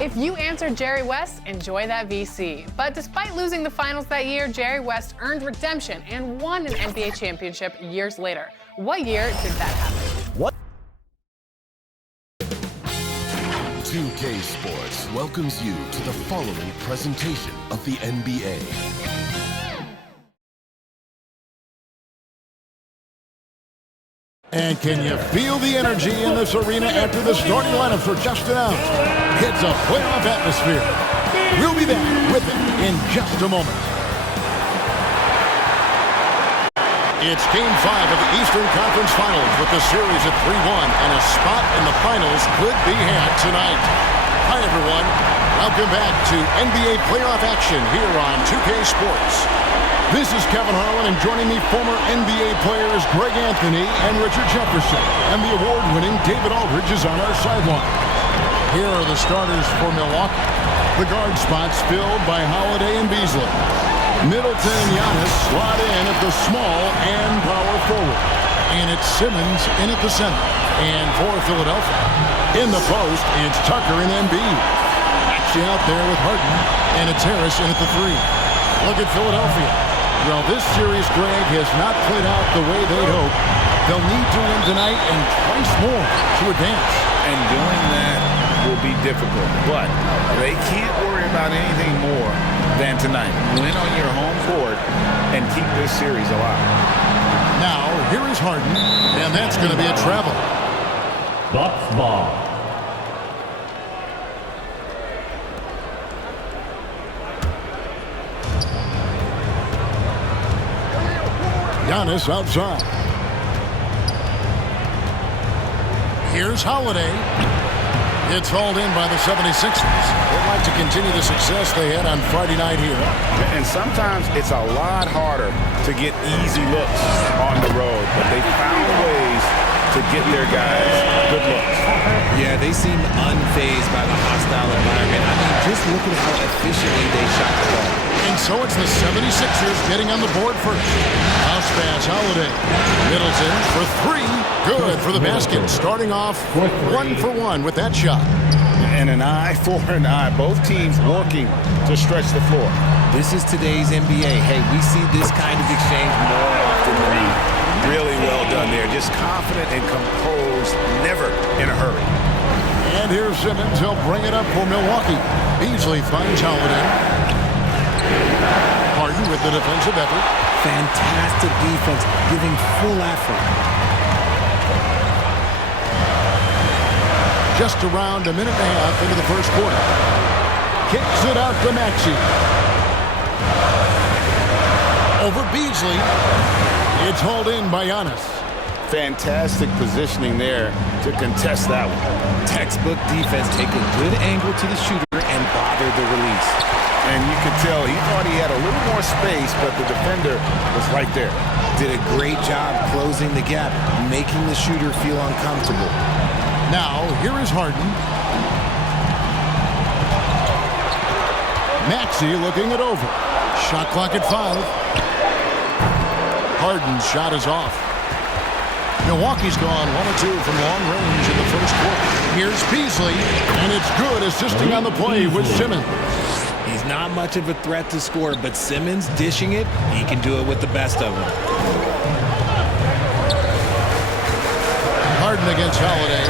If you answered Jerry West, enjoy that VC. But despite losing the finals that year, Jerry West earned redemption and won an NBA championship years later. What year did that happen? What? 2K Sports welcomes you to the following presentation of the NBA. And can you feel the energy in this arena after the starting lineups were just announced? It's a playoff atmosphere. We'll be back with it in just a moment. It's Game 5 of the Eastern Conference Finals with the series at 3-1, and a spot in the finals could be had tonight. Hi, everyone. Welcome back to NBA playoff action here on 2K Sports. This is Kevin Harlan, and joining me, former NBA players Greg Anthony and Richard Jefferson. And the award-winning David Aldridge is on our sideline. Here are the starters for Milwaukee. The guard spots filled by Holiday and Beasley. Middleton and Giannis slot in at the small and power forward. And it's Simmons in at the center. And for Philadelphia, in the post, it's Tucker and Embiid. Actually out there with Harden, and it's Harris in at the three. Look at Philadelphia. Well, this series, Greg, has not played out the way they'd hoped. They'll need to win tonight and twice more to advance. And doing that will be difficult, but they can't worry about anything more than tonight. Win on your home court and keep this series alive. Now, here is Harden, and that's going to be a travel. Bucks ball. Giannis outside. Here's Holiday. It's hauled in by the 76ers. They'd like to continue the success they had on Friday night here. And sometimes it's a lot harder to get easy looks on the road, but they found ways to get their guys good looks. Yeah, they seem unfazed by the hostile environment. I mean, just look at how efficiently they shot the ball. And so it's the 76ers getting on the board first. House pass, Holiday. Middleton for three. Good for the basket. Starting off 1 for 1 with that shot. And an eye for an eye. Both teams working to stretch the floor. This is today's NBA. Hey, we see this kind of exchange more often than not. Really well done there. Just confident and composed, never in a hurry. And here's Simmons. He'll bring it up for Milwaukee. Beasley finds Holiday. Harden with the defensive effort. Fantastic defense, giving full effort. Just around a minute and a half into the first quarter. Kicks it out to Maxey. Over Beasley. It's hauled in by Giannis. Fantastic positioning there to contest that one. Textbook defense, take a good angle to the shooter and bother the release. And you could tell he thought he had a little more space, but the defender was right there. Did a great job closing the gap, making the shooter feel uncomfortable. Now, here is Harden. Maxey looking it over. Shot clock at 5. Harden's shot is off. Milwaukee's gone 1-2 from long range in the first quarter. Here's Beasley, and it's good, assisting on the play with Simmons. He's not much of a threat to score, but Simmons dishing it, he can do it with the best of them. Harden against Holiday,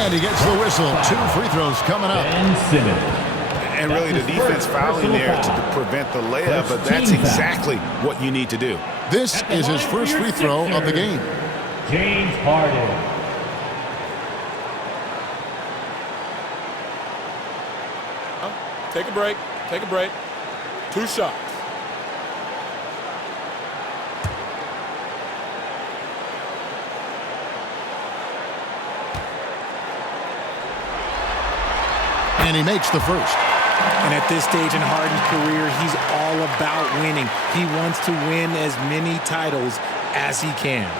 and he gets the whistle. 2 free throws coming up. And Simmons. And really the defense fouling there to prevent the layup, but that's exactly what you need to do. This is his first free throw of the game. James Harden. Take a break. Take a break. 2 shots. And he makes the first. And at this stage in Harden's career, he's all about winning. He wants to win as many titles as he can.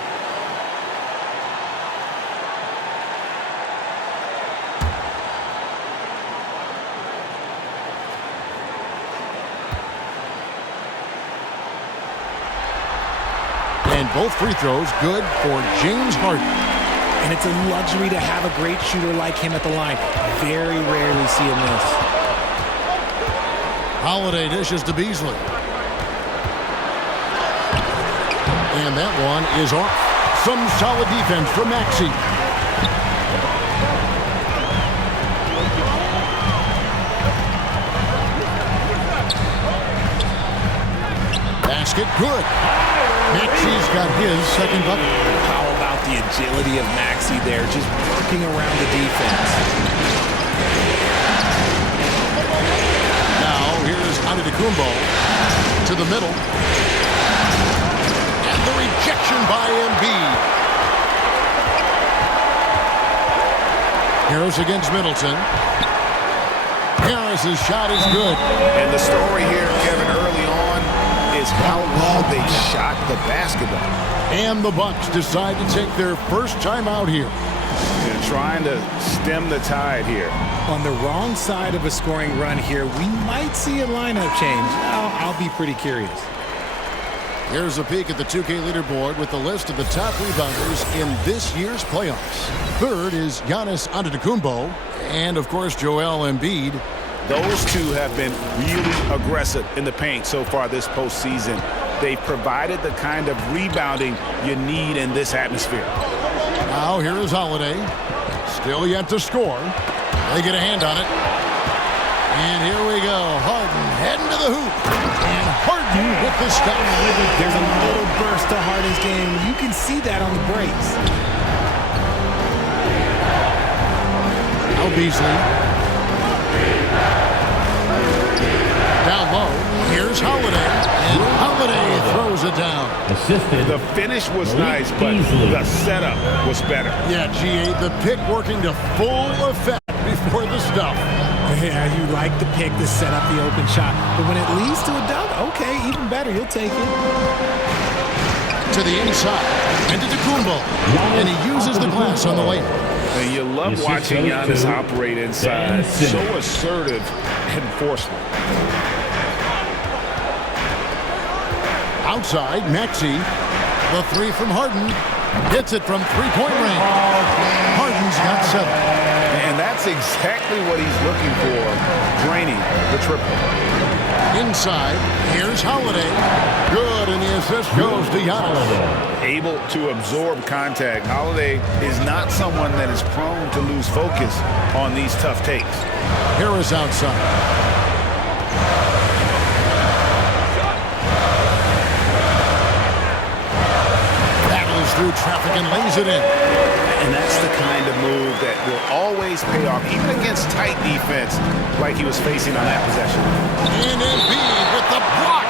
And both free throws good for James Harden. And and it's a luxury to have a great shooter like him at the line. Very rarely see him miss. Holiday dishes to Beasley. And that one is off. Some solid defense from Maxey. Basket good. Maxey's got his second bucket. How about the agility of Maxey there, just working around the defense. Now here's Antetokounmpo to the middle. And the rejection by Embiid. Harris against Middleton. Harris's shot is good. And the story here, Kevin, early on is how well they shot the basketball. And the Bucks decide to take their first time out here. They're trying to stem the tide here. On the wrong side of a scoring run here, we might see a lineup change. I'll be pretty curious. Here's a peek at the 2K leaderboard with the list of the top rebounders in this year's playoffs. Third is Giannis Antetokounmpo, and of course Joel Embiid. Those two have been really aggressive in the paint so far this postseason. They've provided the kind of rebounding you need in this atmosphere. Now here is Holiday. Still yet to score. They get a hand on it. And here we go. Harden heading to the hoop. And Harden with the stop. There's a little burst to Harden's game. You can see that on the breaks. Now Beasley. Down low. Here's Holiday. And Holiday throws it down. Assisted. The finish was nice, but the setup was better. Yeah, G8, the pick working to full effect before the stuff. Yeah, you like the pick to set up the open shot. But when it leads to a dunk, okay, even better. You'll take it. To the inside. And to Antetokounmpo. And he uses the glass on the way. And you love watching Giannis operate inside. So assertive and forceful. Outside, Maxey. The three from Harden. Hits it from three-point range. Harden's got 7. And that's exactly what he's looking for, draining the triple. Inside, here's Holiday. Good, and the assist goes to Giannis. Able to absorb contact. Holiday is not someone that is prone to lose focus on these tough takes. Harris outside. Through traffic and lays it in. And that's the kind of move that will always pay off, even against tight defense like he was facing on that possession. And Embiid with the block.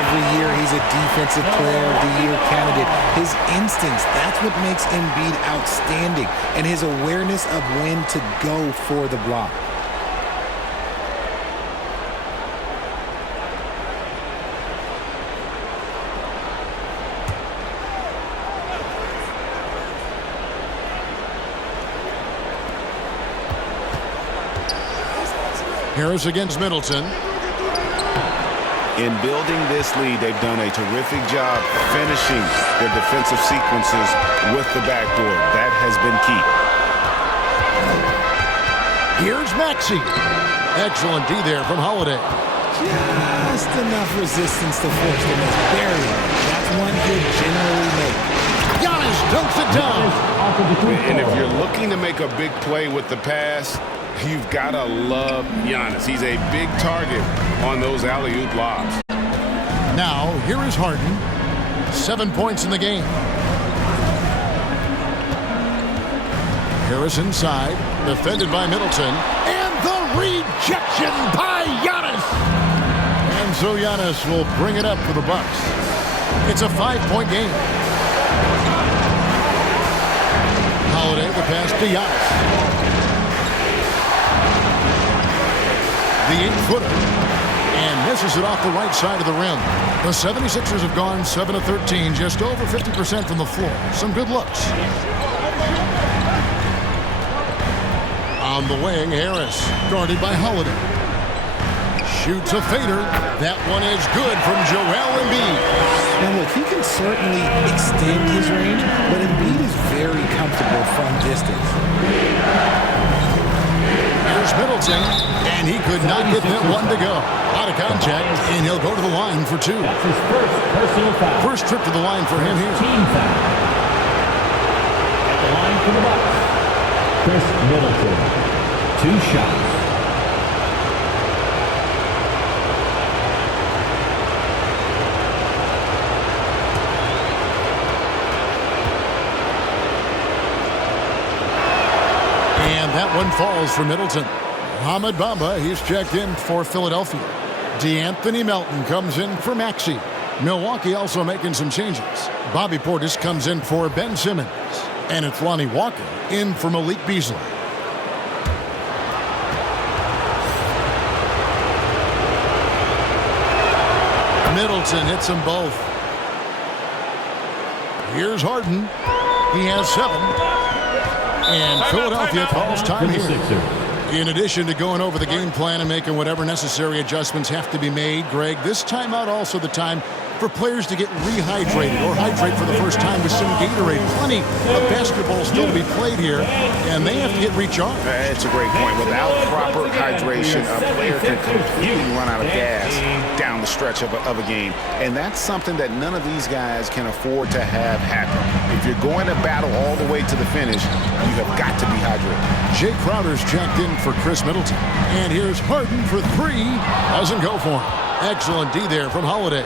Every year he's a Defensive Player of the Year candidate. His instincts, that's what makes Embiid outstanding. And his awareness of when to go for the block. Harris against Middleton. In building this lead, they've done a terrific job finishing their defensive sequences with the backboard. That has been key. Here's Maxey. Excellent D there from Holiday. Just enough resistance to force the miss. Barely. That's one he'll generally make. Giannis dunks it down. And if you're looking to make a big play with the pass, you've got to love Giannis. He's a big target on those alley-oop lobs. Now, here is Harden. 7 points in the game. Harris inside, defended by Middleton. And the rejection by Giannis. And so Giannis will bring it up for the Bucks. It's a 5-point game. Holiday, the pass to Giannis. The 8-footer, and misses it off the right side of the rim. The 76ers have gone 7 of 13, just over 50% from the floor. Some good looks. On the wing, Harris, guarded by Holiday. Shoots a fader. That one is good from Joel Embiid. Now look, he can certainly extend his range, but Embiid is very comfortable from distance. Here's Middleton, and he could not get that one to go. Out of contact, and he'll go to the line for 2. That's his first personal foul. First trip to the line for him here. Team foul. At the line for the Bucks, Chris Middleton. 2 shots. And that one falls for Middleton. Mohamed Bamba, he's checked in for Philadelphia. DeAnthony Melton comes in for Maxey. Milwaukee also making some changes. Bobby Portis comes in for Ben Simmons. And it's Lonnie Walker in for Malik Beasley. Middleton hits them both. Here's Harden. He has 7. And Philadelphia calls time here. In addition to going over the game plan and making whatever necessary adjustments have to be made, Greg, this timeout also the time for players to get rehydrated or hydrate for the first time with some Gatorade. Plenty of basketball still to be played here, and they have to get recharged. That's a great point. Without proper hydration, a player can completely run out of gas down the stretch of a game. And that's something that none of these guys can afford to have happen. If you're going to battle all the way to the finish, you have got to be hydrated. Jay Crowder's checked in for Chris Middleton. And here's Harden for 3. Doesn't go for him. Excellent D there from Holiday.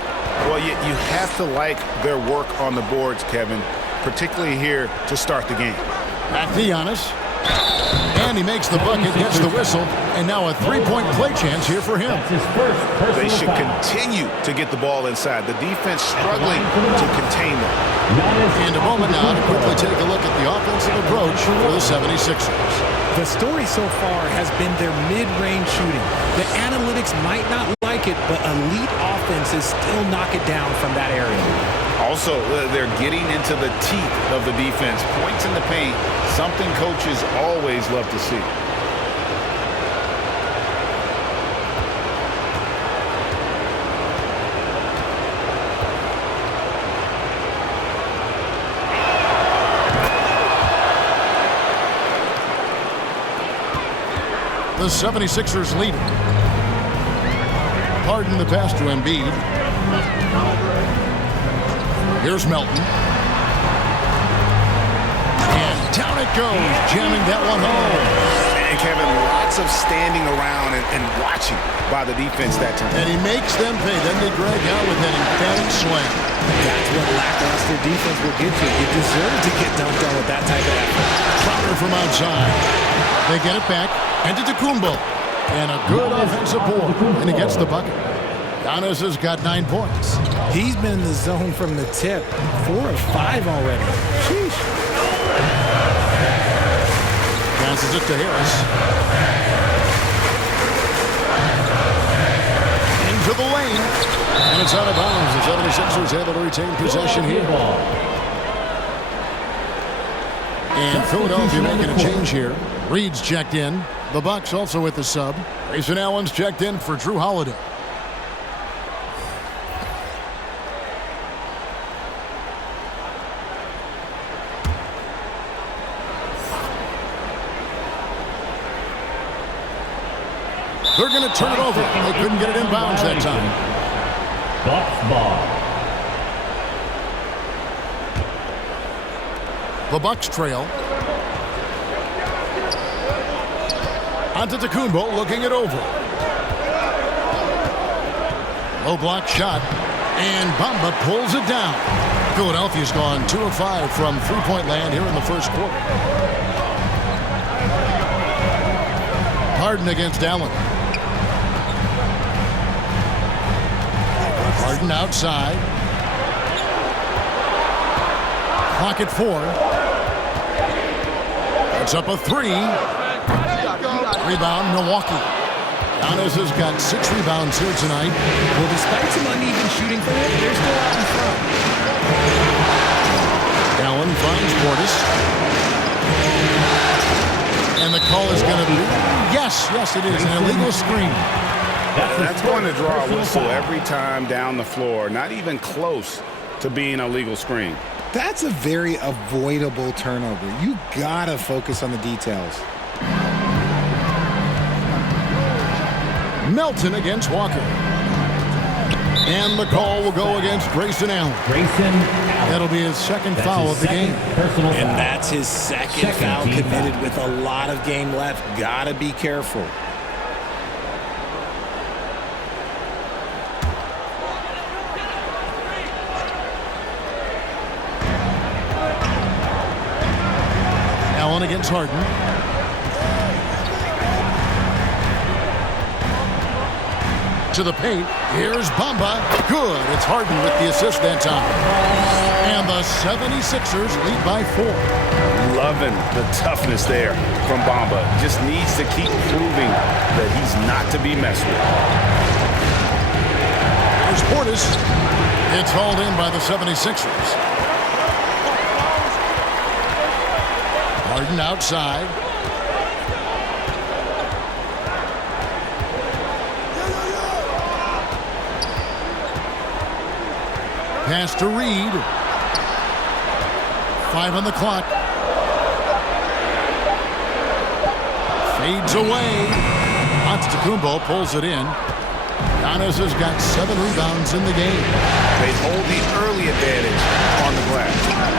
Well, you have to like their work on the boards, Kevin, particularly here to start the game. Back to Giannis. And he makes the bucket, gets the whistle, and now a 3-point play chance here for him. They should continue to get the ball inside. The defense struggling to contain them. And a moment now to quickly take a look at the offensive approach for the 76ers. The story so far has been their mid-range shooting. The analytics might not like it, but elite offenses still knock it down from that area. Also, they're getting into the teeth of the defense. Points in the paint, something coaches always love to see. The 76ers lead. Harden the pass to Embiid. Here's Melton. And down it goes, jamming that one home. And Kevin, lots of standing around and watching by the defense that time. And he makes them pay. Then they drag out with an emphatic slam. That's what lackluster defense will get you. You deserve to get dunked on with that type of effort. Crowder from outside. They get it back. Antetokounmpo. And a good offensive board. And he gets the bucket. Giannis has got 9 points. He's been in the zone from the tip. 4 of 5 already. Sheesh. Passes it to Harris. Into the lane. And it's out of bounds. The 76ers able to retain possession here. And Philadelphia making a change here. Reed's checked in. The Bucks also with the sub. Grayson Allen's checked in for Drew Holiday. They're going to turn it over. They couldn't get it in bounds that time. Bucks ball. The Bucks trail. Antetokounmpo looking it over. Low block shot. And Bamba pulls it down. Philadelphia's gone 2 of 5 from three-point land here in the first quarter. Harden against Allen. Harden outside. Clock at 4. It's up a 3. Rebound, Milwaukee. Giannis has got 6 rebounds here tonight. Well, despite some uneven shooting for him, they're still out in front. Allen finds Portis. And the call is going to be, yes, it is, an illegal screen. That's going to draw a whistle every time down the floor. Not even close to being a legal screen. That's a very avoidable turnover. You gotta focus on the details. Melton against Walker. And the call will go against Grayson Allen. That'll be his second foul of the game. And that's his second foul committed with a lot of game left. Gotta be careful. Allen against Harden. To the paint. Here's Bamba. Good. It's Harden with the assist that time. And the 76ers lead by 4. Loving the toughness there from Bamba. Just needs to keep proving that he's not to be messed with. Here's Portis. It's hauled in by the 76ers. Harden outside. Pass to Reed. 5 on the clock. Fades away. Antetokounmpo pulls it in. Giannis has got 7 rebounds in the game. They hold the early advantage on the glass.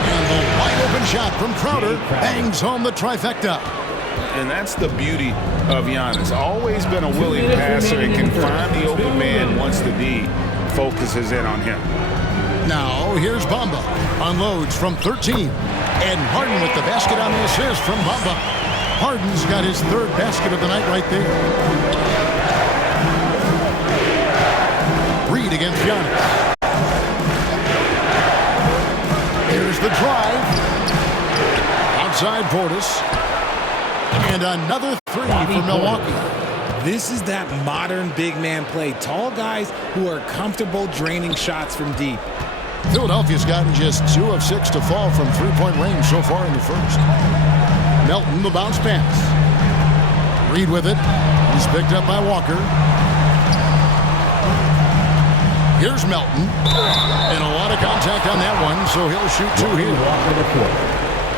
And the wide open shot from Crowder bangs home the trifecta. And that's the beauty of Giannis. Always been a willing passer and can find the open man once the D focuses in on him. Now, here's Bamba. Unloads from 13. And Harden with the basket on the assist from Bamba. Harden's got his 3rd basket of the night right there. Reed against Giannis. Here's the drive. Outside Portis. And another 3 for Milwaukee. This is that modern big man play. Tall guys who are comfortable draining shots from deep. Philadelphia's gotten just 2 of 6 to fall from 3-point range so far in the first. Melton, the bounce pass. Reed with it. He's picked up by Walker. Here's Melton. And a lot of contact on that one, so he'll shoot 2 here.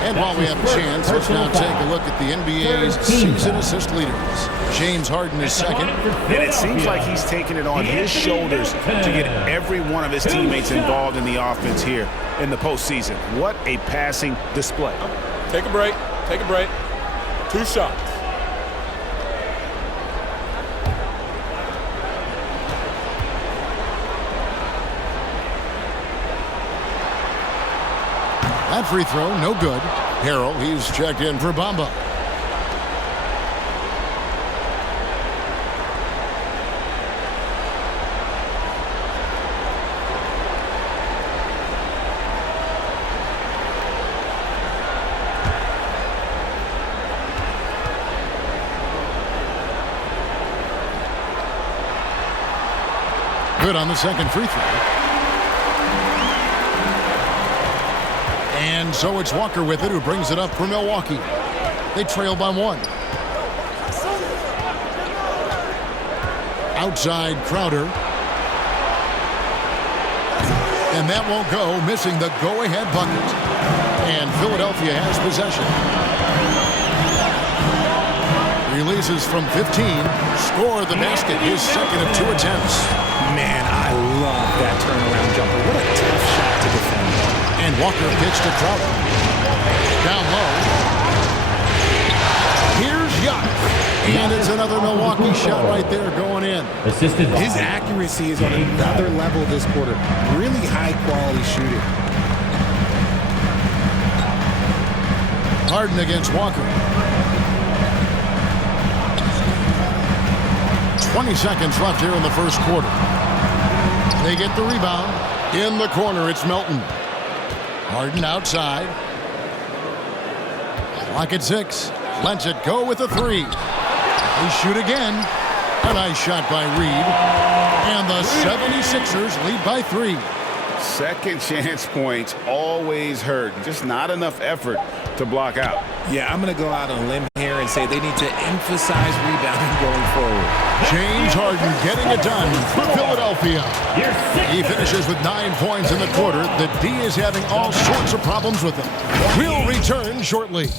And while we have a chance, let's now take a look at the NBA's season assist leaders. James Harden is second. And it seems like he's taking it on his shoulders to get every one of his teammates involved in the offense here in the postseason. What a passing display. Take a break. Take a break. 2 shots. That free throw, no good. Harrell, he's checked in for Bamba. Good on the second free throw. And so it's Walker with it, who brings it up for Milwaukee. They trail by 1. Outside Crowder. And that won't go, missing the go-ahead bucket. And Philadelphia has possession. Releases from 15. Score the basket, his second of 2 attempts. Man, I love that turnaround jumper. What a tough shot to defend. And Walker pitched to Crowder. Down low. Here's Giannis. And it's another Milwaukee shot right there going in. His accuracy is on another level this quarter. Really high-quality shooting. Harden against Walker. 20 seconds left here in the first quarter. They get the rebound. In the corner, it's Melton. Harden outside. Clock at 6. Lets it go with a 3. They shoot again. A nice shot by Reed. And the 76ers lead by 3. Second chance points always hurt. Just not enough effort to block out. Yeah, I'm going to go out on a limb here and say they need to emphasize rebounding going forward. James Harden getting it done for Philadelphia. He finishes with 9 points in the quarter. The D is having all sorts of problems with him. We'll return shortly.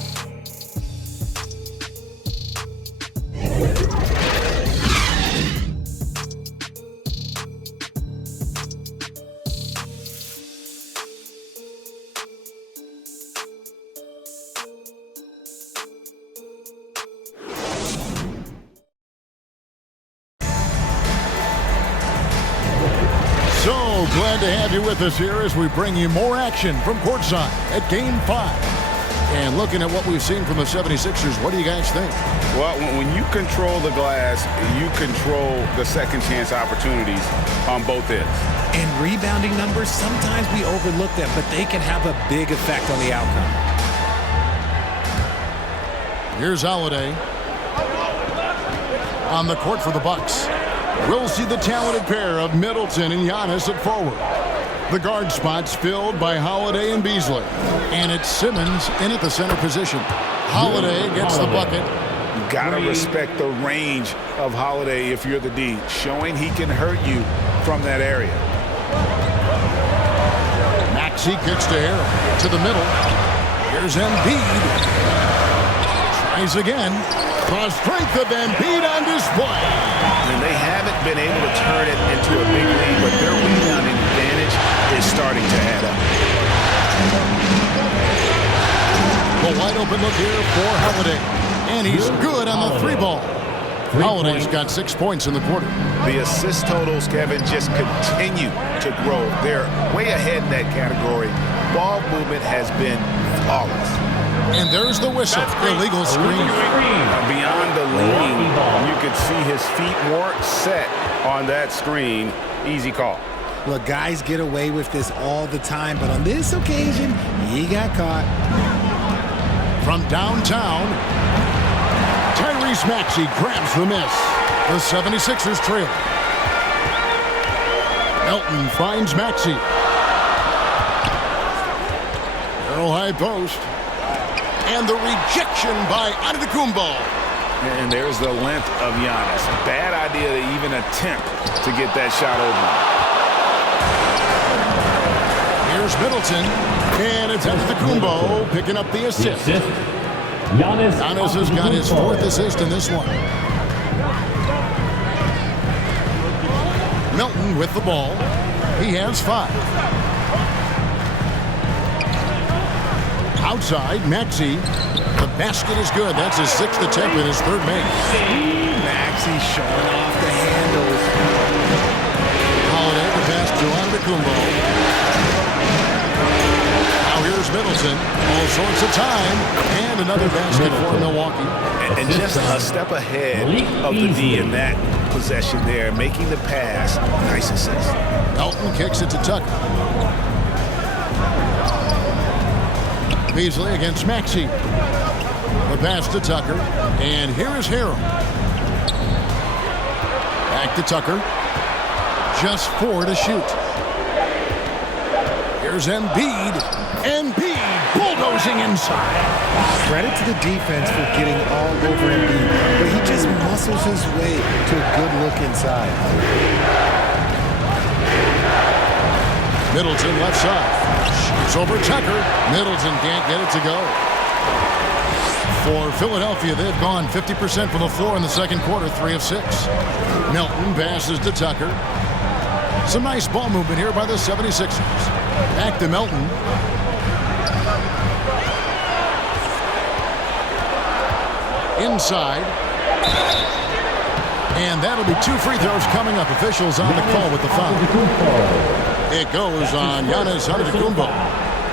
So glad to have you with us here as we bring you more action from courtside at Game 5. And looking at what we've seen from the 76ers, what do you guys think? Well, when you control the glass, you control the second chance opportunities on both ends. And rebounding numbers, sometimes we overlook them, but they can have a big effect on the outcome. Here's Holiday on the court for the Bucks. We'll see the talented pair of Middleton and Giannis at forward. The guard spots filled by Holiday and Beasley. And it's Simmons in at the center position. Holiday gets the bucket. You gotta respect the range of Holiday if you're the D, showing he can hurt you from that area. Maxey kicks to Harrell, to the middle. Here's Embiid. Tries again. The strength of Embiid on display. And they haven't been able to turn it into a big lead, but their rebounding advantage is starting to add up. A wide open look here for Holiday. And he's good on the 3-ball. Holiday's got 6 points in the quarter. The assist totals, Kevin, just continue to grow. They're way ahead in that category. Ball movement has been flawless. And there's the whistle. Illegal screen. Beyond the lean, you could see his feet weren't set on that screen. Easy call. Look, guys get away with this all the time, but on this occasion, he got caught. From downtown, Tyrese Maxey grabs the miss. The 76ers trail. Elton finds Maxey. Arrow high post. And the rejection by Antetokounmpo. And there's the length of Giannis. Bad idea to even attempt to get that shot over. Here's Middleton. And it's Antetokounmpo picking up the assist. Giannis has got his 4th assist in this one. Milton with the ball. He has 5. Outside, Maxey. The basket is good. That's his 6th attempt and his 3rd make. Maxey showing off the handles. Holiday, the pass to Antetokounmpo. Now here's Middleton. All sorts of time. And another basket for Milwaukee. And just a step ahead of the D in that possession there, making the pass. Nice assist. Elton kicks it to Tucker. Beasley against Maxey. The pass to Tucker. And here is Harrell. Back to Tucker. Just 4 to shoot. Here's Embiid. Embiid bulldozing inside. Credit to the defense for getting all over Embiid, but he just muscles his way to a good look inside. Middleton left side. Shoots over Tucker. Middleton can't get it to go. For Philadelphia, they've gone 50% from the floor in the second quarter, 3 of 6. Milton passes to Tucker. Some nice ball movement here by the 76ers. Back to Milton. Inside. And that'll be 2 free throws coming up. Officials on the call with the foul. It goes on Giannis Antetokounmpo.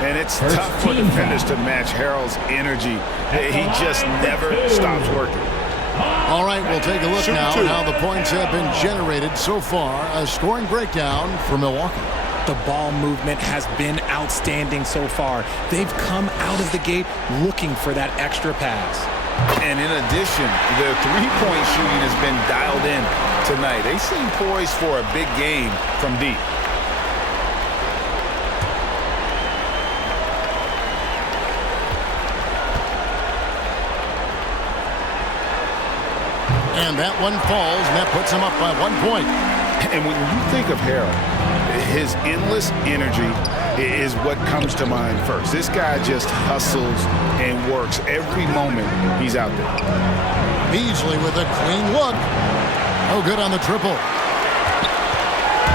And it's tough for defenders to match Harrell's energy. He just never stops working. All right, we'll take a look now at how the points have been generated so far. A scoring breakdown for Milwaukee. The ball movement has been outstanding so far. They've come out of the gate looking for that extra pass. And in addition, their three-point shooting has been dialed in tonight. They seem poised for a big game from deep. And that one falls, and that puts him up by 1 point. And when you think of Harold, his endless energy is what comes to mind first. This guy just hustles and works every moment he's out there. Beasley with a clean look. Oh, good on the triple.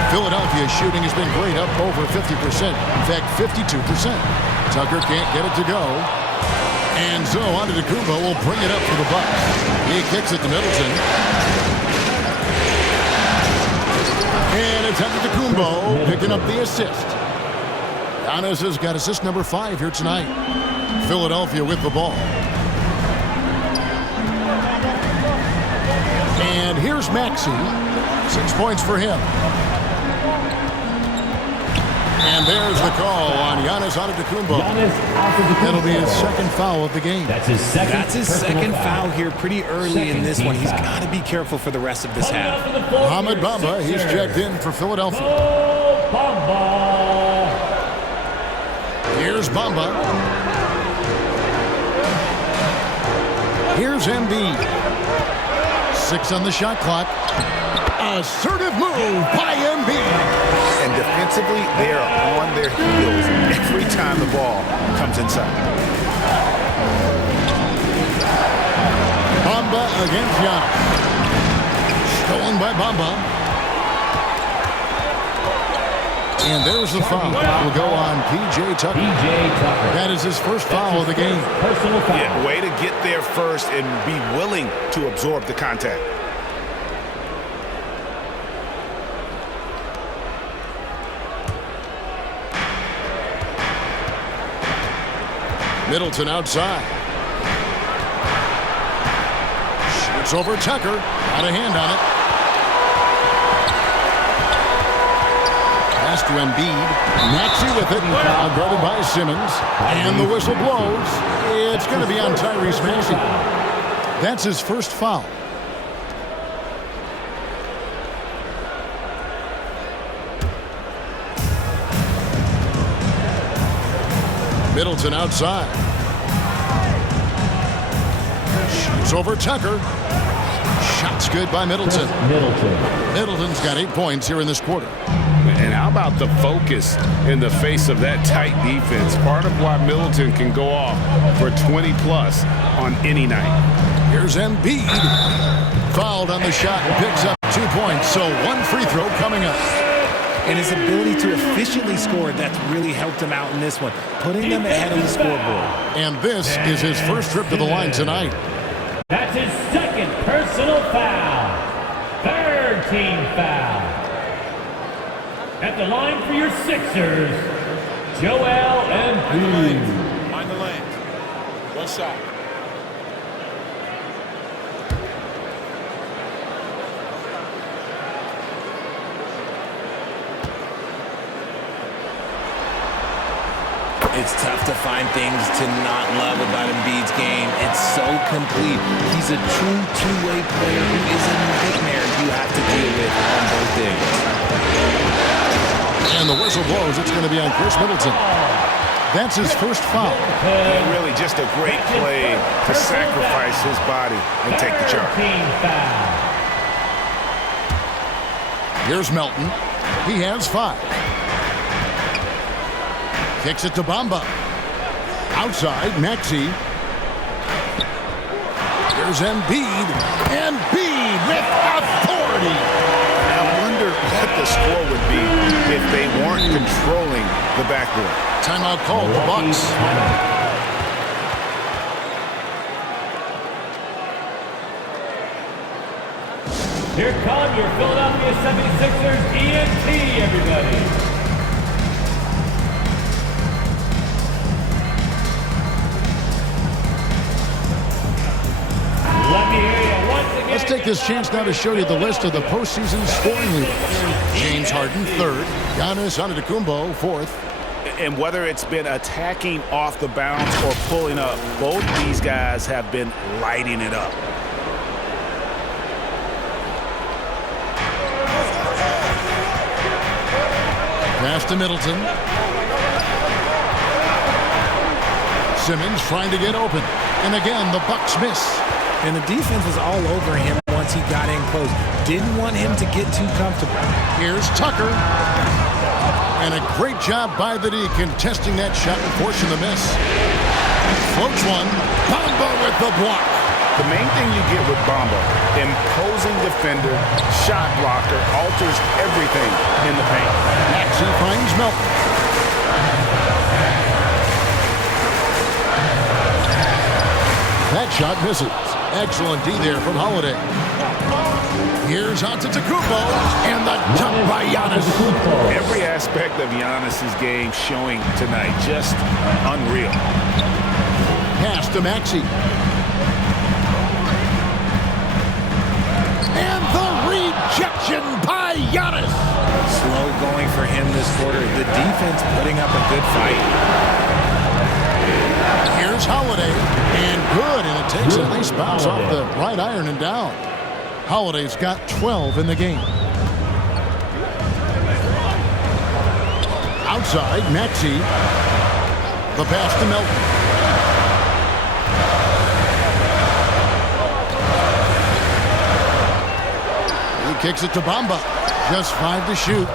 Philadelphia's shooting has been great, up over 50%. In fact, 52%. Tucker can't get it to go. And so Antetokounmpo will bring it up for the Bucks. He kicks it to Middleton. And it's Antetokounmpo picking up the assist. Giannis has got assist number 5 here tonight. Philadelphia with the ball. And here's Maxey. 6 points for him. And there's the call on Giannis Antetokounmpo. That'll be his second foul of the game. That's his second foul here pretty early in this one. He's got to be careful for the rest of this half. Mohamed Bamba, he's checked in for Philadelphia. Here's Bamba. Here's Embiid. 6 on the shot clock. Assertive move by Embiid. And defensively, they are on their heels every time the ball comes inside. Bamba against Giannis. Stolen by Bamba. And there's the foul. Will go on P.J. Tucker. That is his first foul of the game. Personal foul. Yeah, way to get there first and be willing to absorb the contact. Middleton outside. Shoots over Tucker. Got a hand on it. Pass to Embiid. Maxey with it. Guarded by Simmons. And the whistle blows. It's going to be on Tyrese Maxey. That's his first foul. Middleton outside. Shoots over Tucker. Shot's good by Middleton. Middleton's got 8 points here in this quarter. And how about the focus in the face of that tight defense? Part of why Middleton can go off for 20-plus on any night. Here's Embiid. Fouled on the shot and picks up 2 points. So 1 free throw coming up. And his ability to efficiently score, that's really helped him out in this one, putting them ahead of the scoreboard. And this is his first trip to the line tonight. That's his second personal foul. Third team foul. At the line for your Sixers, Joel Embiid. Mind the lane. 1 shot. It's tough to find things to not love about Embiid's game. It's so complete. He's a true two-way player who is a nightmare you have to deal with on both ends. And the whistle blows. It's going to be on Chris Middleton. That's his first foul. And really just a great play to sacrifice his body and take the charge. Here's Melton. He has 5. Kicks it to Bamba. Outside, Maxey. Here's Embiid. Embiid with authority. I wonder what the score would be if they weren't controlling the backboard. Timeout called the Bucks. Here come your Philadelphia 76ers ENT, everybody. Let me hear you once again. Let's take this chance now to show you the list of the postseason scoring leaders. James Harden, 3rd. Giannis Antetokounmpo, 4th. And whether it's been attacking off the bounce or pulling up, both these guys have been lighting it up. Pass to Middleton. Simmons trying to get open. And again, the Bucks miss. And the defense was all over him once he got in close. Didn't want him to get too comfortable. Here's Tucker. And a great job by the D contesting that shot and forcing the miss. Floats one. Bamba with the block. The main thing you get with Bamba, imposing defender, shot blocker, alters everything in the paint. Maxey finds Melton. That shot misses. Excellent D there from Holiday. Here's Antetokounmpo, and the dunk by Giannis. Every aspect of Giannis's game showing tonight, just unreal. Pass to Maxey. And the rejection by Giannis. Slow going for him this quarter. The defense putting up a good fight. Here's Holiday, and good, and it takes a nice bounce off the right iron and down. Holiday's got 12 in the game. Outside, Maxey. The pass to Melton. He kicks it to Bamba. Just 5 to shoot.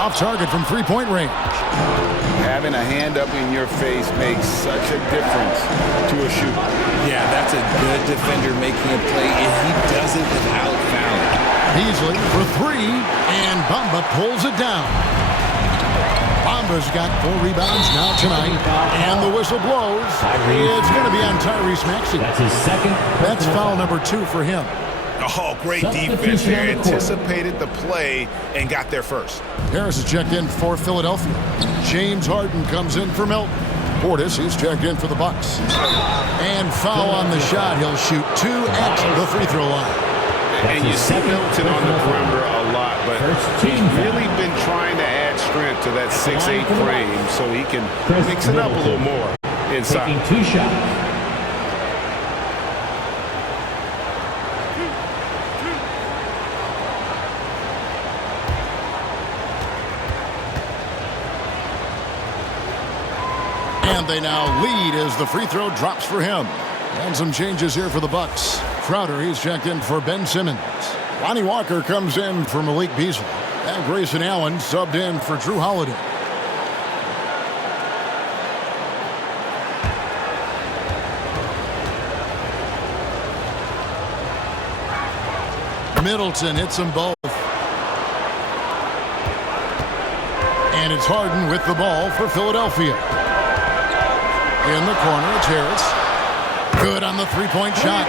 Off target from three-point range. Having a hand up in your face makes such a difference to a shooter. Yeah, that's a good defender making a play, and he does it without fouling. Beasley for 3, and Bamba pulls it down. Bamba's got 4 rebounds now tonight, and the whistle blows. It's going to be on Tyrese Maxey. That's his second. That's foul number 2 for him. Oh, great defense there. Anticipated the play and got there first. Harris is checked in for Philadelphia. James Harden comes in for Melton. Portis, he's checked in for the Bucks. And foul on the shot. He'll shoot 2 at the free throw line. And you see Middleton on the perimeter a lot, but he's really been trying to add strength to that 6'8" frame so he can mix it up a little more inside. Taking 2 shots. And they now lead as the free throw drops for him. And some changes here for the Bucks. Crowder, he's checked in for Ben Simmons. Lonnie Walker comes in for Malik Beasley. And Grayson Allen subbed in for Drew Holiday. Middleton hits them both. And it's Harden with the ball for Philadelphia. In the corner, it's Harris. Good on the three-point shot.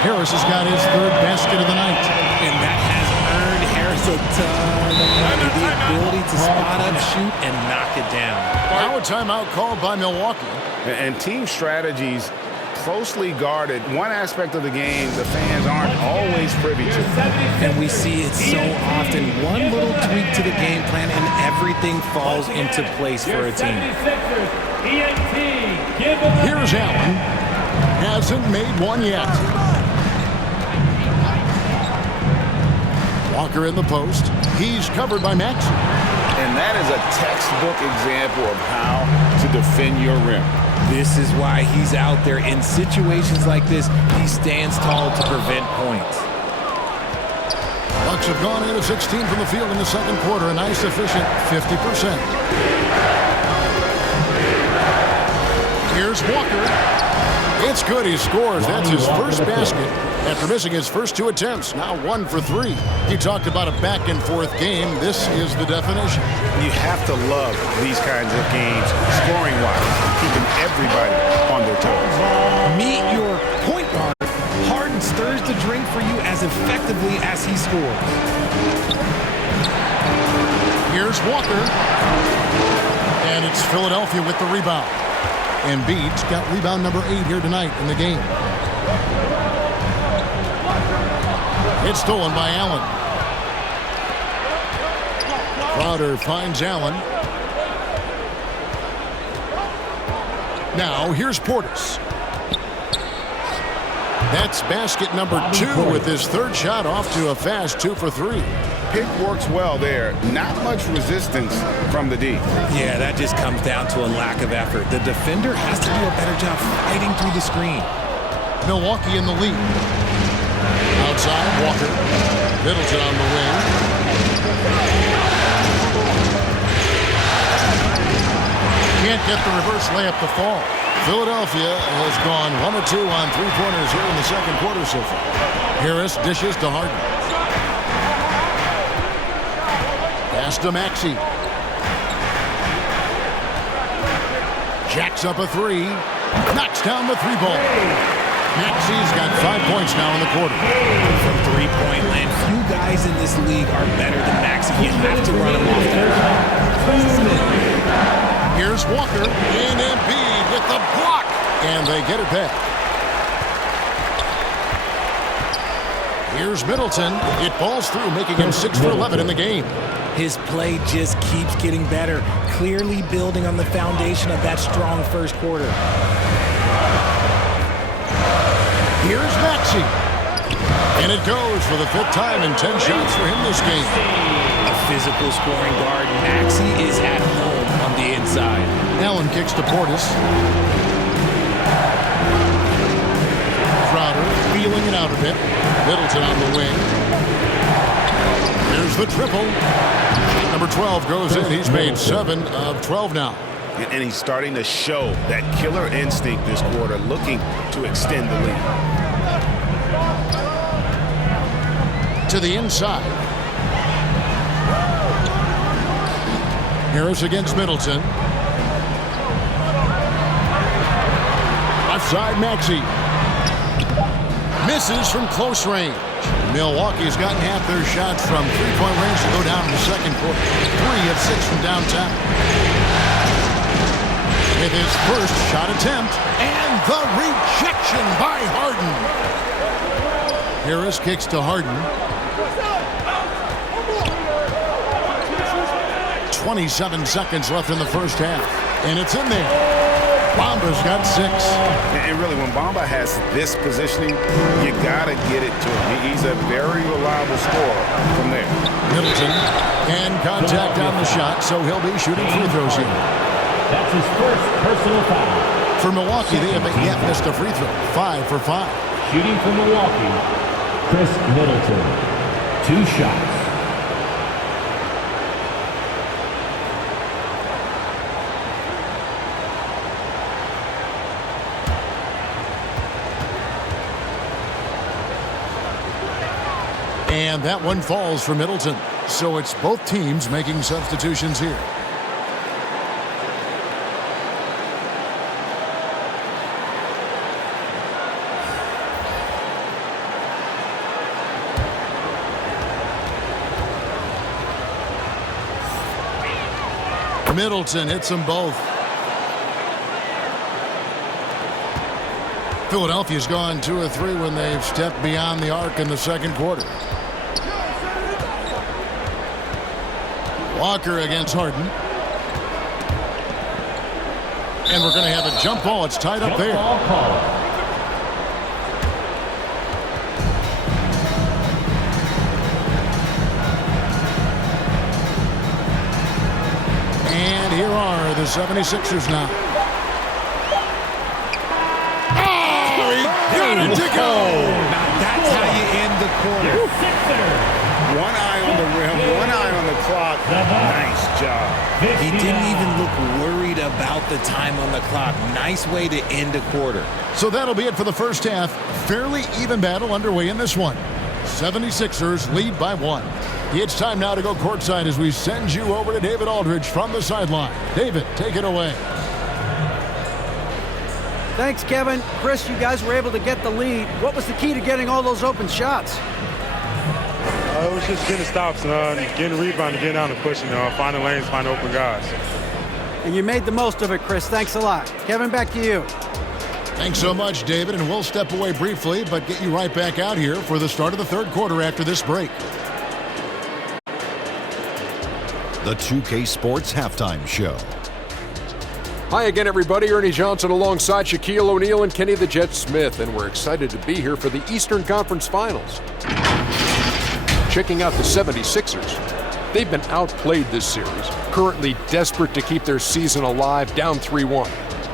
Harris has got his 3rd basket of the night. And that has earned Harris a ton of money. The ability to spot up, shoot, and knock it down. Now a timeout called by Milwaukee. And team strategies closely guarded. One aspect of the game the fans aren't always privy to. And we see it so often. One little tweak to the game plan and everything falls into place for a team. Here's Allen. Hasn't made one yet. Walker in the post. He's covered by Maxey. And that is a textbook example of how to defend your rim. This is why he's out there. In situations like this, he stands tall to prevent points. Bucks have gone 8 of 16 from the field in the second quarter. A nice efficient 50%. Here's Walker. It's good. He scores. That's his first basket after missing his first 2 attempts. Now 1 for 3. He talked about a back-and-forth game. This is the definition. You have to love these kinds of games, scoring-wise, keeping everybody on their toes. Meet your point guard. Harden stirs the drink for you as effectively as he scores. Here's Walker. And it's Philadelphia with the rebound. Embiid's got rebound number 8 here tonight in the game. It's stolen by Allen. Crowder finds Allen. Now here's Portis. That's basket number 2 with his 3rd shot off to a fast 2 for 3. Pick works well there. Not much resistance from the D. Yeah, that just comes down to a lack of effort. The defender has to do a better job fighting through the screen. Milwaukee in the lead. Outside, Walker. Middleton on the wing. Can't get the reverse layup to fall. Philadelphia has gone 1 of 2 on three-pointers here in the second quarter so far. Harris dishes to Harden. Pass to Maxey. Jacks up a three. Knocks down the three ball. Maxey's got 5 points now in the quarter. From three-point land, few guys in this league are better than Maxey. You have to run him off that. Here's Walker and Embiid with the block. And they get it back. Here's Middleton. It falls through, making him 6 for 11 in the game. His play just keeps getting better, clearly building on the foundation of that strong first quarter. Here's Maxey. And it goes for the 5th time in 10 shots for him this game. A physical scoring guard, Maxey is at home on the inside. Allen kicks to Portis. Crowder feeling it out a bit. Middleton on the wing. Here's the triple. Shot number 12 goes in. He's made 7 of 12 now. And he's starting to show that killer instinct this quarter, looking to extend the lead. To the inside. Harris against Middleton. Left side, Maxey. Misses from close range. Milwaukee's gotten half their shots from three-point range to go down in the second quarter. 3 of 6 from downtown. With his first shot attempt, and the rejection by Harden. Harris kicks to Harden. 27 seconds left in the first half, and it's in there. Bamba's got 6. And really, when Bamba has this positioning, you gotta get it to him. He's a very reliable scorer from there. Middleton and contact on the shot, so he'll be shooting free throws here. That's his first personal foul. For Milwaukee, they haven't yet missed a free throw. 5 for 5. Shooting for Milwaukee, Chris Middleton. 2 shots. And that one falls for Middleton. So it's both teams making substitutions here. Middleton hits them both. Philadelphia's gone 2 of 3 when they've stepped beyond the arc in the second quarter. Walker against Harden. And we're going to have a jump ball. It's tied up there. Ball call. And here are the 76ers now. Oh, he got it to go. Now that's how you end the quarter. One eye on the rim, one eye on the clock. Nice job. He didn't even look worried about the time on the clock. Nice way to end a quarter. So that'll be it for the first half. Fairly even battle underway in this one. 76ers lead by 1. It's time now to go courtside as we send you over to David Aldridge from the sideline. David, take it away. Thanks, Kevin. Chris, you guys were able to get the lead. What was the key to getting all those open shots? It was just getting stops, getting rebound, getting down and pushing, finding lanes, finding open guys. And you made the most of it, Chris. Thanks a lot. Kevin, back to you. Thanks so much, David, and we'll step away briefly, but get you right back out here for the start of the third quarter after this break. The 2K Sports Halftime Show. Hi again, everybody. Ernie Johnson alongside Shaquille O'Neal and Kenny the Jet Smith, and we're excited to be here for the Eastern Conference Finals. Checking out the 76ers. They've been outplayed this series, currently desperate to keep their season alive, down 3-1.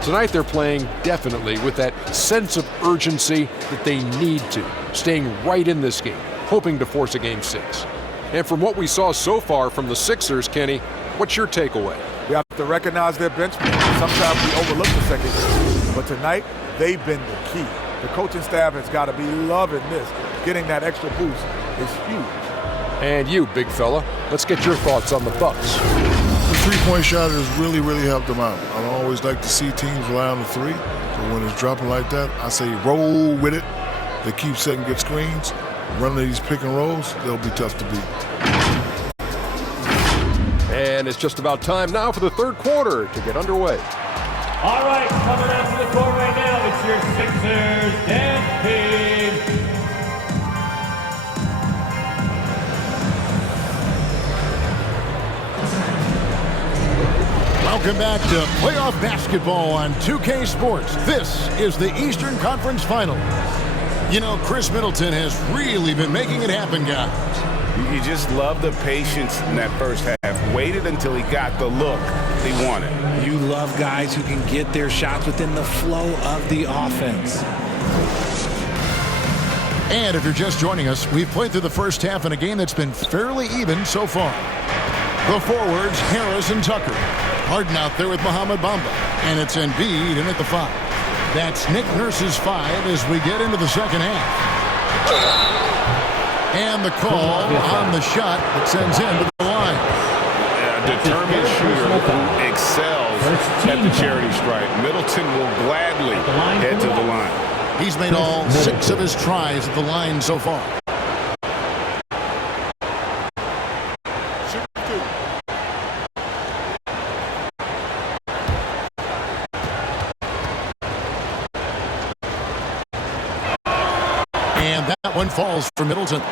Tonight they're playing definitely with that sense of urgency that they need to, staying right in this game, hoping to force a Game 6. And from what we saw so far from the Sixers, Kenny, what's your takeaway? We have to recognize their benchmark. Sometimes we overlook the second unit, but tonight they've been the key. The coaching staff has got to be loving this. Getting that extra boost is huge. And you, big fella, let's get your thoughts on the Bucks. The three-point shot has really, really helped them out. I always like to see teams rely on the three, but when it's dropping like that, I say roll with it. They keep setting good screens, running these pick and rolls, they'll be tough to beat. And it's just about time now for the third quarter to get underway. All right, coming out to the court right now, it's your Sixers dance team. Welcome back to playoff basketball on 2K Sports. This is the Eastern Conference Finals. You know, Chris Middleton has really been making it happen, guys. You just love the patience in that first half. Waited until he got the look he wanted. You love guys who can get their shots within the flow of the offense. And if you're just joining us, we've played through the first half in a game that's been fairly even so far. The forwards, Harris and Tucker. Harden out there with Mohamed Bamba. And it's Embiid in at the 5. That's Nick Nurse's 5 as we get into the second half. And the call on the shot that sends him to the line. A determined shooter who excels at the charity stripe. Middleton will gladly head to the line. He's made all 6 of his tries at the line so far. And that one falls for Middleton.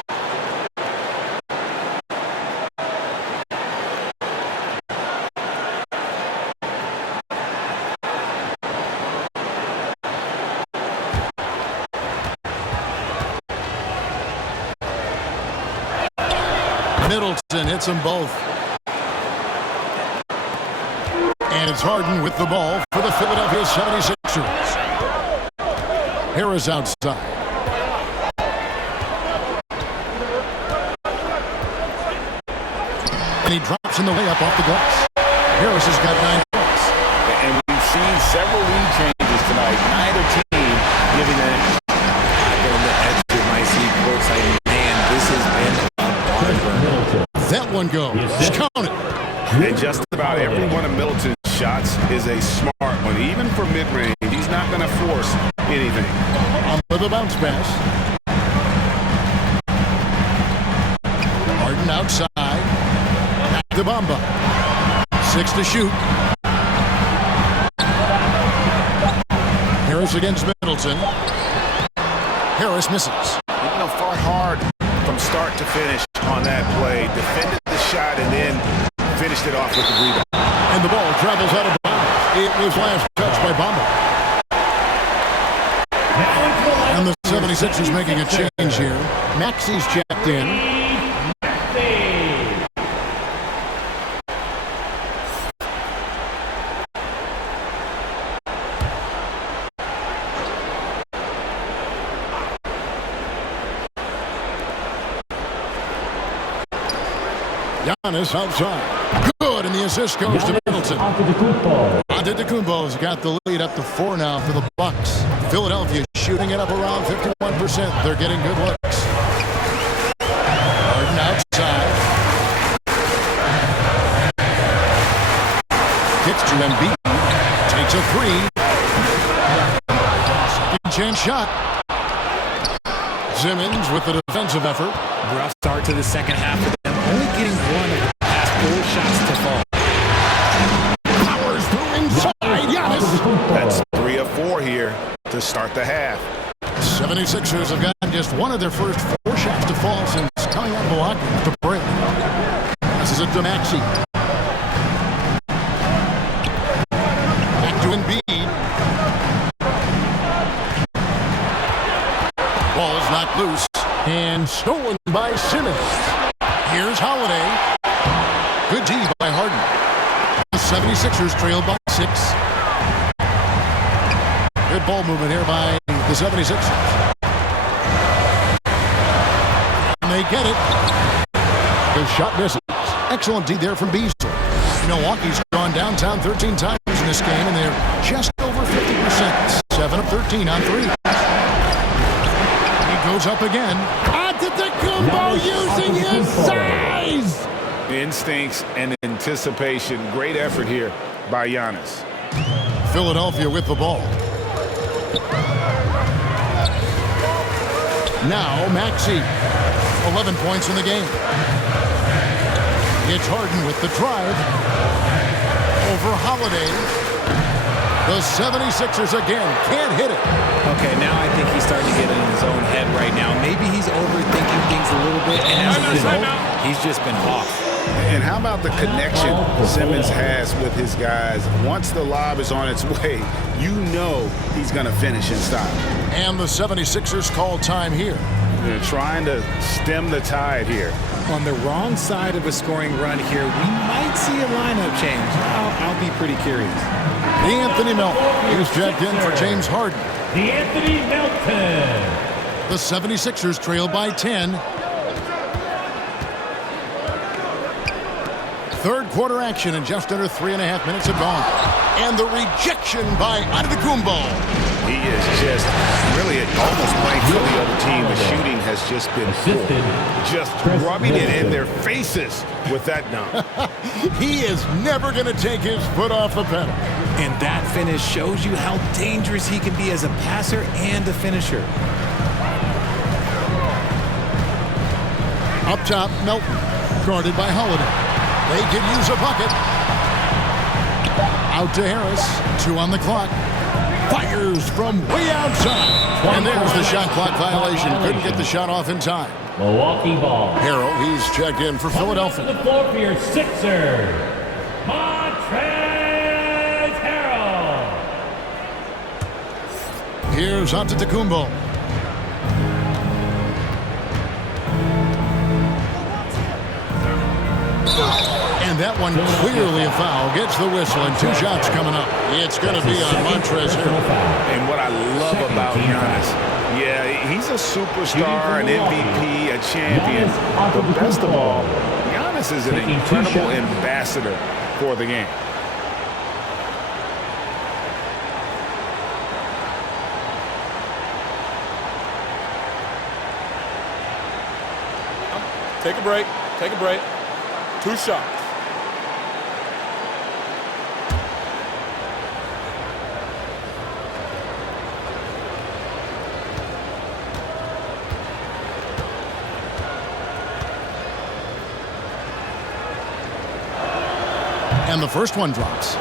Middleton hits them both. And it's Harden with the ball for the Philadelphia 76ers. Harris outside. And he drops in the layup off the glass. Harris has got 9 points. And we've seen several lead changes tonight. Neither team giving that. On the edge of my seat, courtside. Man, this has been a barn burner. That one goes. Count it. And just about every one of Middleton's shots is a smart one. Even for mid-range, he's not going to force anything. On the bounce pass. Harden outside. Back to Bamba. 6 to shoot. Harris against Middleton. Harris misses. You know, fought hard from start to finish on that play. Defended the shot and then finished it off with the rebound. And the ball travels out of bounds. It was last touched by Bamba. And the 76ers making a change here. Maxi's checked in. Giannis outside. Good, and the assist goes to Middleton. Antetokounmpo's got the lead up to 4 now for the Bucks. Philadelphia shooting it up around 51%. They're getting good looks. Harden outside. Gets to Embiid. Takes a 3. Second chance shot. Simmons with the defensive effort. Rough start to the second half for them. Only getting one of the past 4 shots to fall. Powers through inside. Giannis. That's 3 of 4 here to start the half. 76ers have gotten just one of their first 4 shots to fall since coming out of Milwaukee at the break. This is a Maxi. Back to Embiid. Ball's knocked loose and stolen by Simmons. Here's Holiday. Good D by Harden. The 76ers trail by 6. Good ball movement here by the 76ers. And they get it. The shot misses. Excellent D there from Beasley. Milwaukee's gone downtown 13 times in this game, and they're just over 50%. 7 of 13 on 3. He goes up again. Antetokounmpo using his size. Instincts and anticipation. Great effort here by Giannis. Philadelphia with the ball. Now Maxey. 11 points in the game. It's Harden with the drive. Over Holiday. The 76ers again can't hit it. Okay, now I think he's starting to get in his own head right now. Maybe he's overthinking things a little bit, and as a result, he's just been off. And how about the connection Simmons has with his guys? Once the lob is on its way, you know he's going to finish in style. And the 76ers call time here. They're trying to stem the tide here. On the wrong side of a scoring run here, we might see a lineup change. I'll be pretty curious. Anthony Melton is checked in for James Harden. Anthony Melton. The 76ers trail by 10. Third quarter action, and just under 3.5 minutes have gone. And the rejection by Antetokounmpo. He is just really almost playing for the other team. The shooting has just been poor. Just rubbing it in their faces with that dunk. He is never going to take his foot off the pedal. And that finish shows you how dangerous he can be as a passer and a finisher. Up top, Melton, guarded by Holiday. They can use a bucket. Out to Harris, 2 on the clock. Fires from way outside. And there's the shot clock violation. Couldn't get the shot off in time. Milwaukee ball. Harrell, he's checked in for Philadelphia. To the floor for your Sixers. Montrezl Harrell. Here's Antetokounmpo. And that one clearly a foul. Gets the whistle, and 2 shots coming up. It's going to be on Montrezl Harrell. And what I love about Giannis, yeah, he's a superstar, an MVP, a champion. But best of all, Giannis is an incredible ambassador for the game. Take a break. Take a break. 2 shots. And the first one drops.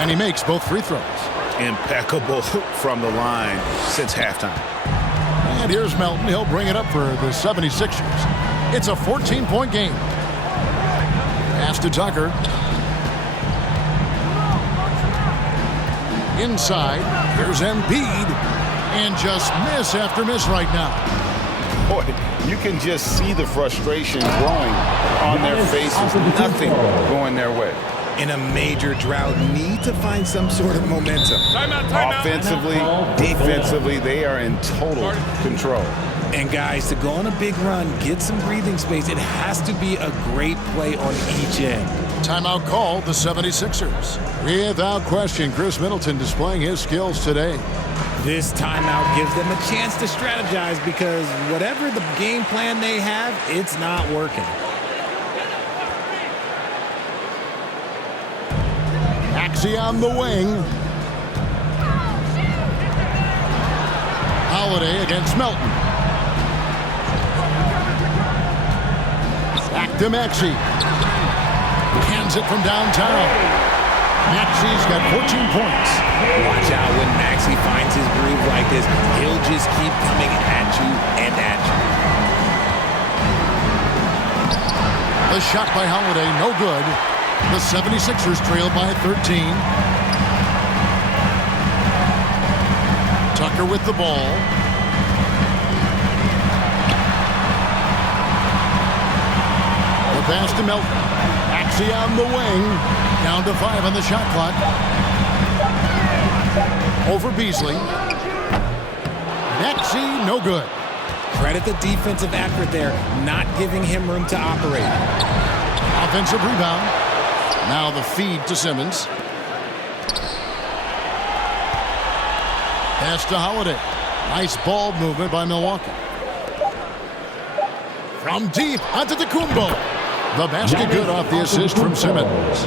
And he makes both free throws. Impeccable from the line since halftime. And here's Melton. He'll bring it up for the 76ers. It's a 14-point game. Pass to Tucker. Inside. Here's Embiid. And just miss after miss right now. Boy, you can just see the frustration growing on their faces. Nothing going their way. In a major drought, need to find some sort of momentum. Offensively, defensively, they are in total control. And guys, to go on a big run, get some breathing space, it has to be a great play on each end. Timeout called, the 76ers. Without question, Chris Middleton displaying his skills today. This timeout gives them a chance to strategize because whatever the game plan they have, it's not working. Maxey on the wing. Holiday against Melton. Back to Maxey. Hands it from downtown. Maxi's got 14 points. Watch out when Maxey finds his groove like this. He'll just keep coming at you and at you. The shot by Holiday, no good. The 76ers trail by 13. Tucker with the ball. The pass to Melton. Maxey on the wing. Down to 5 on the shot clock. Over Beasley. Maxey, no good. Credit the defensive effort there, not giving him room to operate. Offensive rebound. Now the feed to Simmons. Pass to Holiday. Nice ball movement by Milwaukee. From deep onto the Kumbo. The basket good off the assist from Simmons.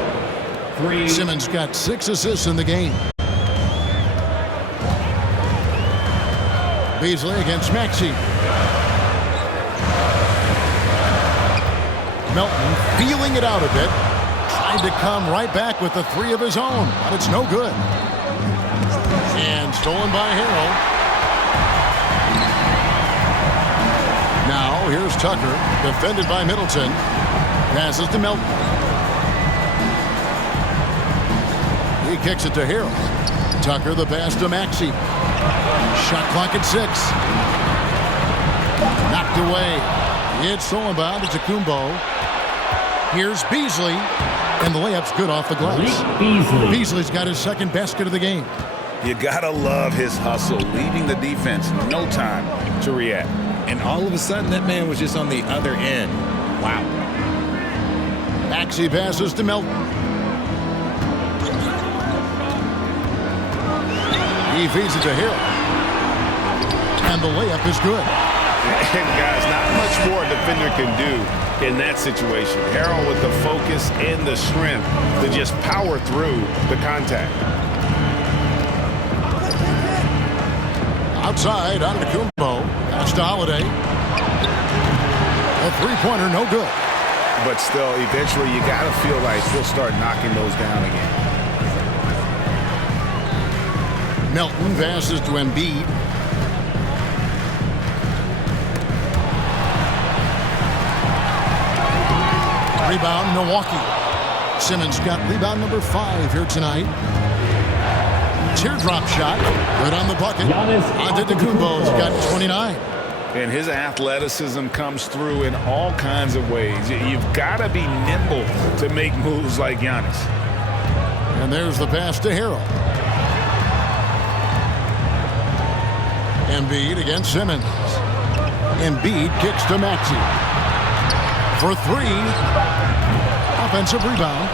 Simmons got 6 assists in the game. Beasley against Maxey. Melton feeling it out a bit. Tried to come right back with the 3 of his own, but it's no good. And stolen by Harrell. Now here's Tucker, defended by Middleton. Passes to Melton. He kicks it to Harrell. Tucker the pass to Maxey. Shot clock at 6. Knocked away. It's stolen by Kumbo. Here's Beasley. And the layup's good off the glass. Beasley's got his second basket of the game. You gotta love his hustle, leaving the defense no time to react. And all of a sudden, that man was just on the other end. Wow. Maxey passes to Melton. He feeds it to Hill. And the layup is good. And guys, not much more a defender can do in that situation. Harrell with the focus and the strength to just power through the contact. Outside, on to Kumbo. Pass to Holiday. A three-pointer, no good. But still, eventually, you got to feel like he'll start knocking those down again. Melton passes to Embiid. Rebound, Milwaukee. Simmons got rebound number 5 here tonight. Teardrop shot. Good on the bucket. Antetokounmpo's got 29. And his athleticism comes through in all kinds of ways. You've got to be nimble to make moves like Giannis. And there's the pass to Harrell. Embiid against Simmons. Embiid kicks to Maxey. For 3. Offensive rebound.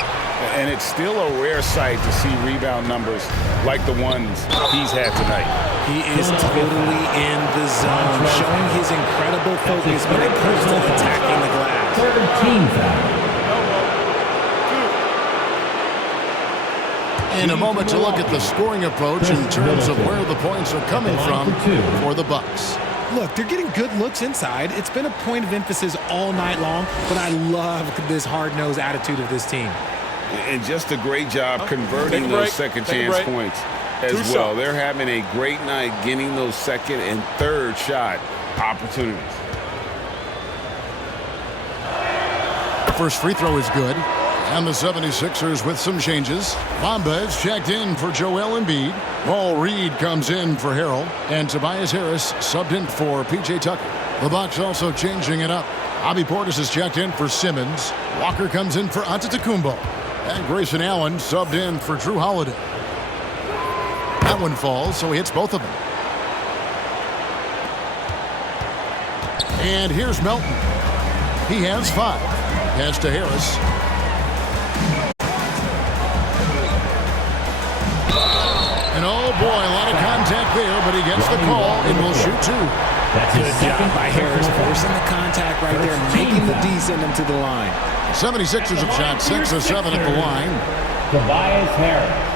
And it's still a rare sight to see rebound numbers like the ones he's had tonight. He is totally in the zone, showing his incredible focus when it comes to attacking the glass. 13 foul. In a moment to look at the scoring approach in terms of where the points are coming from for the Bucks. Look, they're getting good looks inside. It's been a point of emphasis all night long, but I love this hard-nosed attitude of this team. And just a great job converting those second chance points as well. They're having a great night getting those second and third shot opportunities. First free throw is good. And the 76ers with some changes. Bamba is checked in for Joel Embiid. Paul Reed comes in for Harrell. And Tobias Harris subbed in for P.J. Tucker. The Bucks also changing it up. Bobby Portis is checked in for Simmons. Walker comes in for Antetokounmpo. And Grayson Allen subbed in for Drew Holiday. That one falls, so he hits both of them. And here's Melton. He has 5. Pass to Harris. And oh boy, a lot of contact there, but he gets the call and will shoot 2. Good job by Harris, forcing the contact right there, making the D send him to the line. 76ers have shot 6 of 7 at the line. Tobias Harris.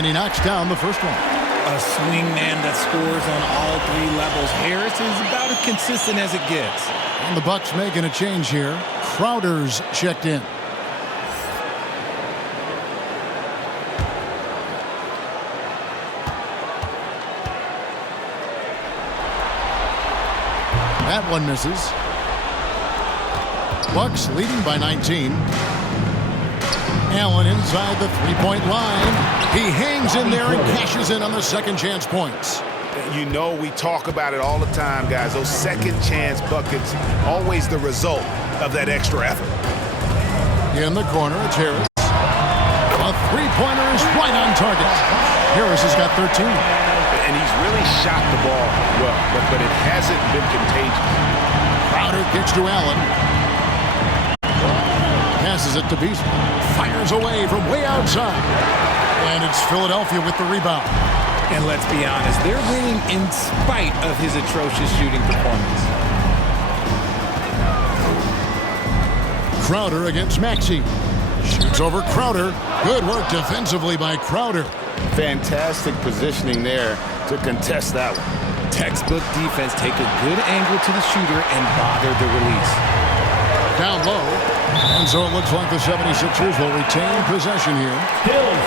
And he knocks down the first one. A swing man that scores on all three levels. Harris is about as consistent as it gets. And the Bucks making a change here. Crowder's checked in. That one misses. Bucks leading by 19. Allen inside the three-point line. He hangs in there and cashes in on the second chance points. You know, we talk about it all the time, guys. Those second chance buckets, always the result of that extra effort. In the corner, it's Harris. A three-pointer is right on target. Harris has got 13. And he's really shot the ball well, but it hasn't been contagious. Crowder kicks to Allen. Passes it to Beasley. Fires away from way outside. And it's Philadelphia with the rebound. And let's be honest, they're winning in spite of his atrocious shooting performance. Crowder against Maxey. Shoots over Crowder. Good work defensively by Crowder. Fantastic positioning there to contest that one. Textbook defense. Take a good angle to the shooter and bother the release. Down low. And so it looks like the 76ers will retain possession here.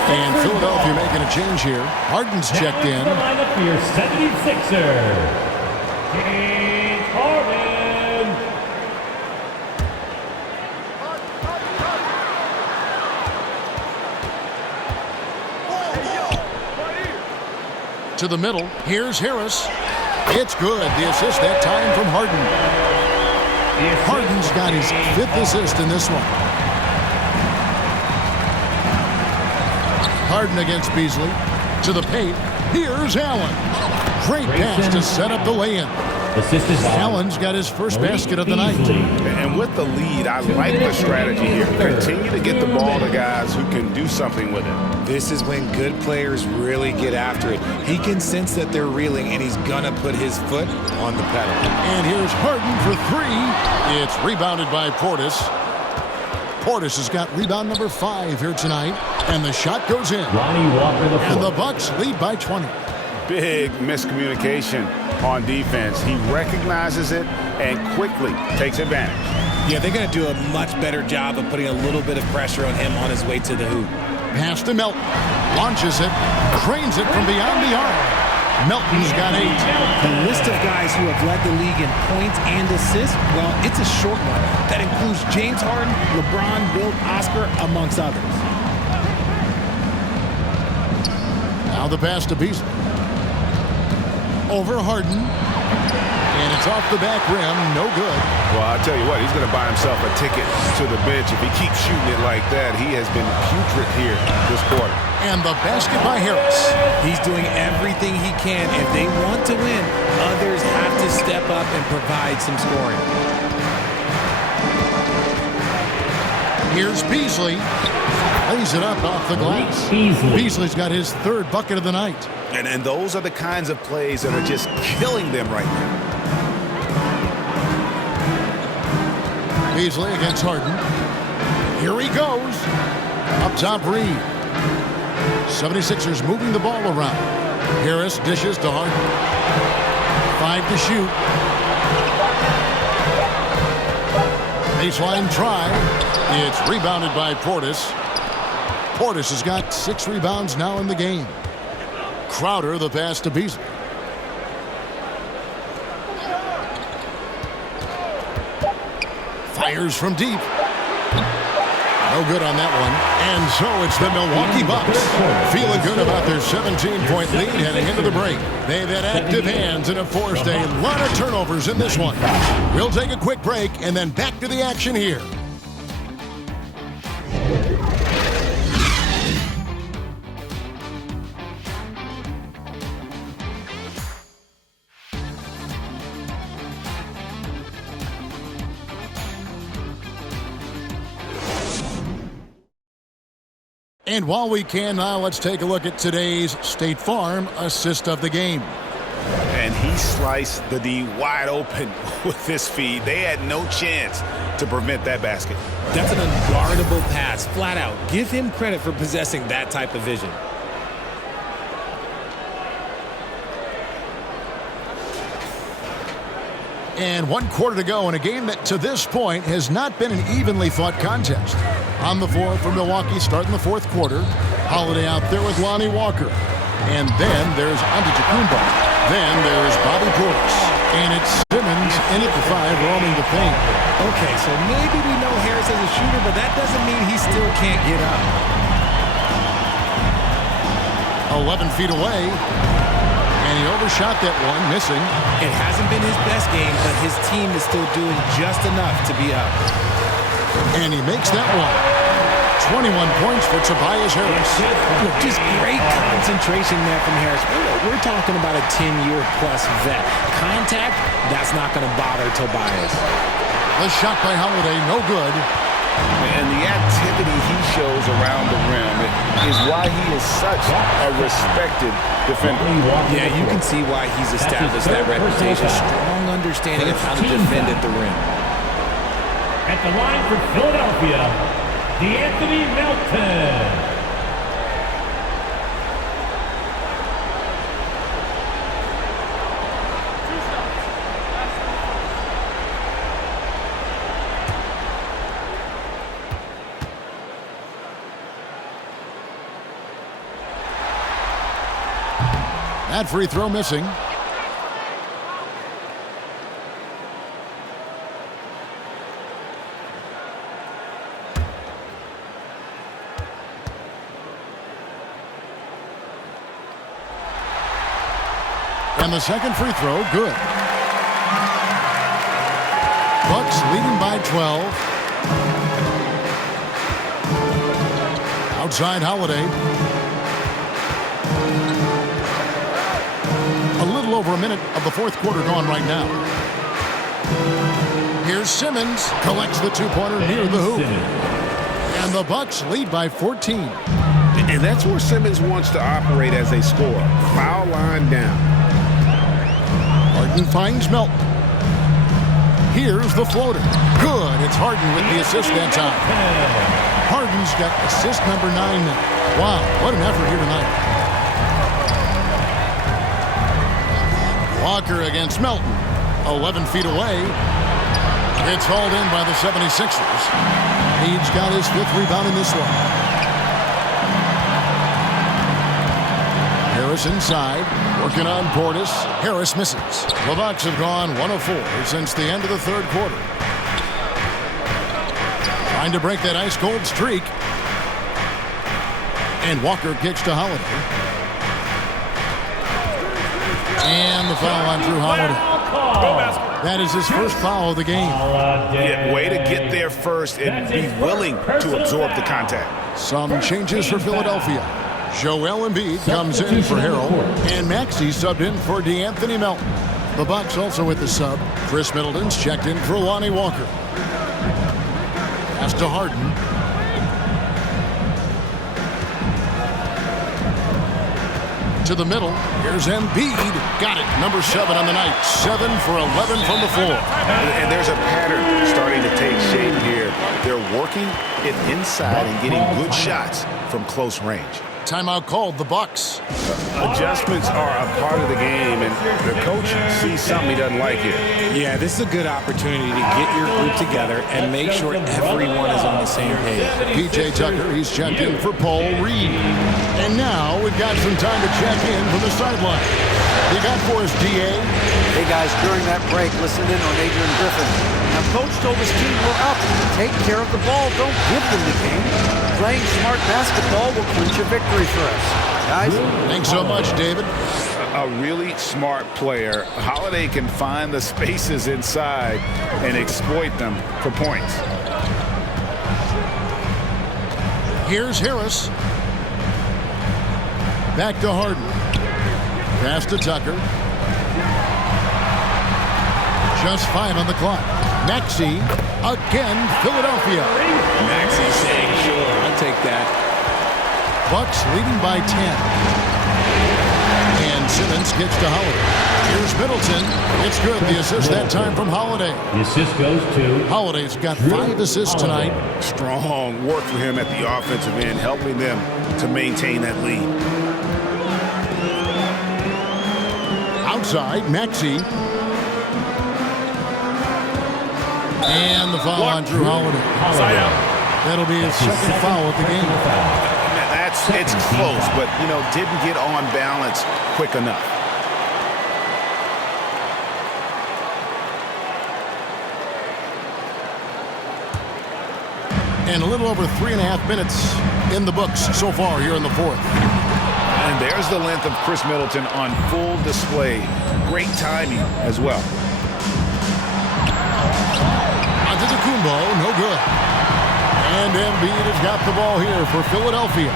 And Philadelphia making a change here. Harden's checked in. The lineup for your 76er. James Harden. To the middle. Here's Harris. It's good. The assist that time from Harden. Harden's got his 5th assist in this one. Harden against Beasley. To the paint. Here's Allen. Great pass to set up the lay-in. Allen's got his first basket of the night. And with the lead, I like the strategy here. Continue to get the ball to guys who can do something with it. This is when good players really get after it. He can sense that they're reeling, and he's going to put his foot on the pedal. And here's Harden for 3. It's rebounded by Portis. Portis has got rebound number 5 here tonight. And the shot goes in. And the Bucks lead by 20. Big miscommunication on defense. He recognizes it and quickly takes advantage. Yeah, they're going to do a much better job of putting a little bit of pressure on him on his way to the hoop. Pass to Melton. Launches it. Cranes it from beyond the arc. Melton's got 8. The list of guys who have led the league in points and assists, well, it's a short one. That includes James Harden, LeBron, Bill, Oscar, amongst others. Now the pass to Beasley. Over Harden. And it's off the back rim. No good. Well, I'll tell you what, he's going to buy himself a ticket to the bench. If he keeps shooting it like that, he has been putrid here this quarter. And the basket by Harris. He's doing everything he can. If they want to win, others have to step up and provide some scoring. Here's Beasley. Lays it up off the glass. Beasley's got his 3rd bucket of the night. And those are the kinds of plays that are just killing them right now. Beasley against Harden. Here he goes. Up top, Reed. 76ers moving the ball around. Harris dishes to Harden. 5 to shoot. Baseline try. It's rebounded by Portis. Portis has got 6 rebounds now in the game. Crowder, the pass to Beasley. Fires from deep. No good on that one. And so it's the Milwaukee Bucks feeling good about their 17-point lead heading into the break. They've had active hands and have forced a lot of turnovers in this one. We'll take a quick break and then back to the action here. And while we can now, let's take a look at today's State Farm assist of the game. And he sliced the D wide open with his feed. They had no chance to prevent that basket. That's an unguardable pass, flat out. Give him credit for possessing that type of vision. And 1 quarter to go in a game that to this point has not been an evenly fought contest. On the floor for Milwaukee starting the 4th quarter. Holiday out there with Lonnie Walker. And then there's Antetokounmpo. Then there's Bobby Portis. And it's Simmons in at the 5 roaming the paint. Okay, so maybe we know Harris as a shooter, but that doesn't mean he still can't get up. 11 feet away. And he overshot that one, missing. It hasn't been his best game, but his team is still doing just enough to be up. And he makes that one. 21 points for Tobias Harris. Look, just great concentration there from Harris. We're talking about a 10-year-plus vet. Contact, that's not going to bother Tobias. The shot by Holiday, no good. And the activity he shows around the rim is why he is such a respected defender. Yeah, you can see why he's established that reputation. Strong understanding of how to defend at the rim. At the line for Philadelphia, D'Anthony Melton. That free throw missing. And the second free throw, good. Bucks leading by 12. Outside Holiday. A little over a minute of the 4th quarter gone right now. Here's Simmons, collects the 2-pointer near the hoop. And the Bucks lead by 14. And that's where Simmons wants to operate as a scorer. Foul line down. Harden finds Melton. Here's the floater. Good. It's Harden with the assist that time. Harden's got assist number 9 now. Wow, what an effort here tonight. Walker against Melton. 11 feet away. It's hauled in by the 76ers. He's got his 5th rebound in this one. Harris inside. Working on Portis. Harris misses. The Bucks have gone 1 of 4 since the end of the 3rd quarter. Trying to break that ice-cold streak. And Walker kicks to Holiday. And the foul on Drew Holiday. That is his first foul of the game. Yeah, way to get there first and be willing to absorb the contact. Some changes for Philadelphia. Joel Embiid comes in for Harrell, and Maxey subbed in for D'Anthony Melton. The Bucks also with the sub. Chris Middleton's checked in for Lonnie Walker. Pass to Harden. To the middle. Here's Embiid. Got it. Number 7 on the night. 7 for 11 from the floor. And there's a pattern starting to take shape here. They're working it inside and getting good shots from close range. Timeout called, the Bucks. Adjustments are a part of the game, and the coach sees something he doesn't like here. Yeah, this is a good opportunity to get your group together and make sure everyone is on the same page. P.J. Tucker, he's checked in for Paul Reed. And now we've got some time to check in from the sideline. You got for us, D.A.? Hey, guys, during that break, listen in on Adrian Griffin. Now, Coach told his team, we're up. Take care of the ball. Don't give them the game. Playing smart basketball will clinch a victory for us. Guys? Thanks so much, David. A really smart player. Holiday can find the spaces inside and exploit them for points. Here's Harris. Back to Harden. Pass to Tucker. Just 5 on the clock. Maxey again, Philadelphia. Maxey saying, sure, I'll take that. Bucks leading by 10. And Simmons gets to Holiday. Here's Middleton. It's good. The assist that time from Holiday. The assist goes to Holiday's got 5 assists tonight. Strong work for him at the offensive end, helping them to maintain that lead. Outside, Maxey. And the foul on Drew Holiday. Side out. That'll be his second foul of the game. It's close, but, didn't get on balance quick enough. And a little over 3.5 minutes in the books so far here in the fourth. And there's the length of Chris Middleton on full display. Great timing as well. Antetokounmpo, no good. And Embiid has got the ball here for Philadelphia.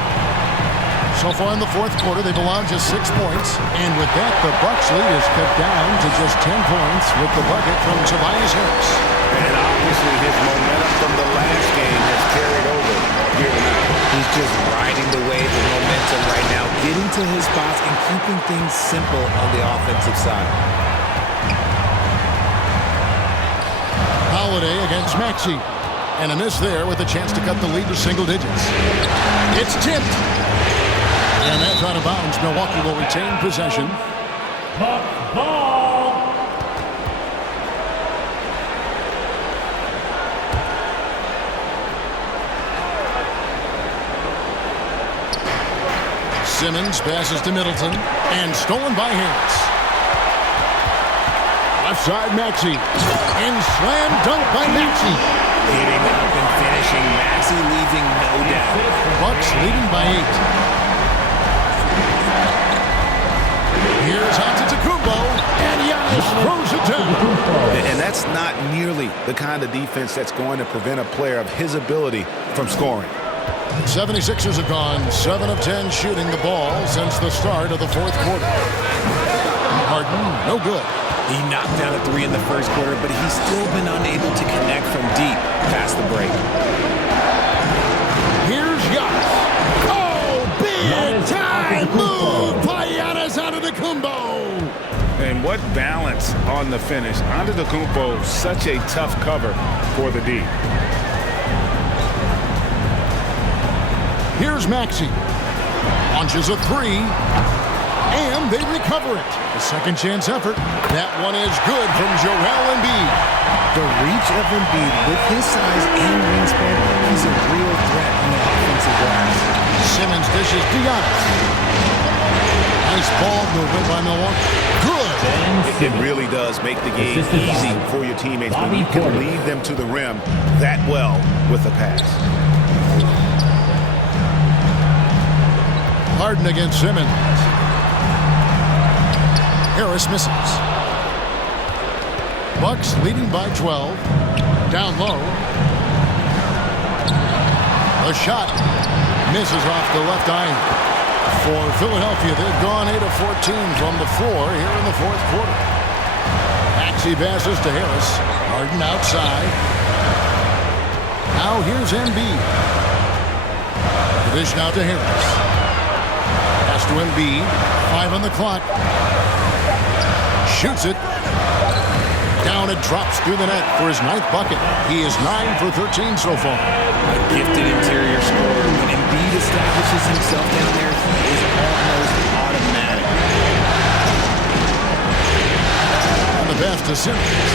So far in the fourth quarter, they've allowed just 6 points. And with that, the Bucks lead is cut down to just 10 points with the bucket from Tobias Harris. And obviously his momentum from the last game has carried over here tonight. He's just riding the wave of momentum right now, getting to his spots and keeping things simple on the offensive side. Holiday against Maxey. And a miss there with a chance to cut the lead to single digits. It's tipped. And that's out of bounds. Milwaukee will retain possession. Ball. Simmons passes to Middleton. And stolen by Harris. Offside Maxey. And slam dunk by Maxey. Getting up and finishing. Maxey leaving no doubt. Bucks leading by 8. Here's Antetokounmpo, and Giannis throws it down. And that's not nearly the kind of defense that's going to prevent a player of his ability from scoring. 76ers have gone 7 of 10 shooting the ball since the start of the fourth quarter. Harden, no good. He knocked down a 3 in the first quarter, but he's still been unable to connect from deep past the break. Here's Giannis. Oh, big time move by Giannis Antetokounmpo. And what balance on the finish. Antetokounmpo, such a tough cover for the D. Here's Maxey. Launches a 3. And they recover it. A second chance effort. That one is good from Joel Embiid. The reach of Embiid with his size and wingspan, he's a real threat on the offensive glass. Simmons dishes to Giannis. Nice ball movement by Milwaukee. Good. It really does make the game easy for your teammates when you can lead them to the rim that well with a pass. Harden against Simmons. Harris misses. Bucks leading by 12. Down low. A shot misses off the left iron. For Philadelphia, they've gone 8 of 14 from the floor here in the fourth quarter. Maxey passes to Harris. Harden outside. Now here's Embiid. The dish now to Harris. Pass to Embiid. 5 on the clock. Shoots it. Down it drops through the net for his 9th bucket. He is 9 for 13 so far. A gifted interior scorer. When Embiid establishes himself down there, he is almost automatic. On the pass to Simmons.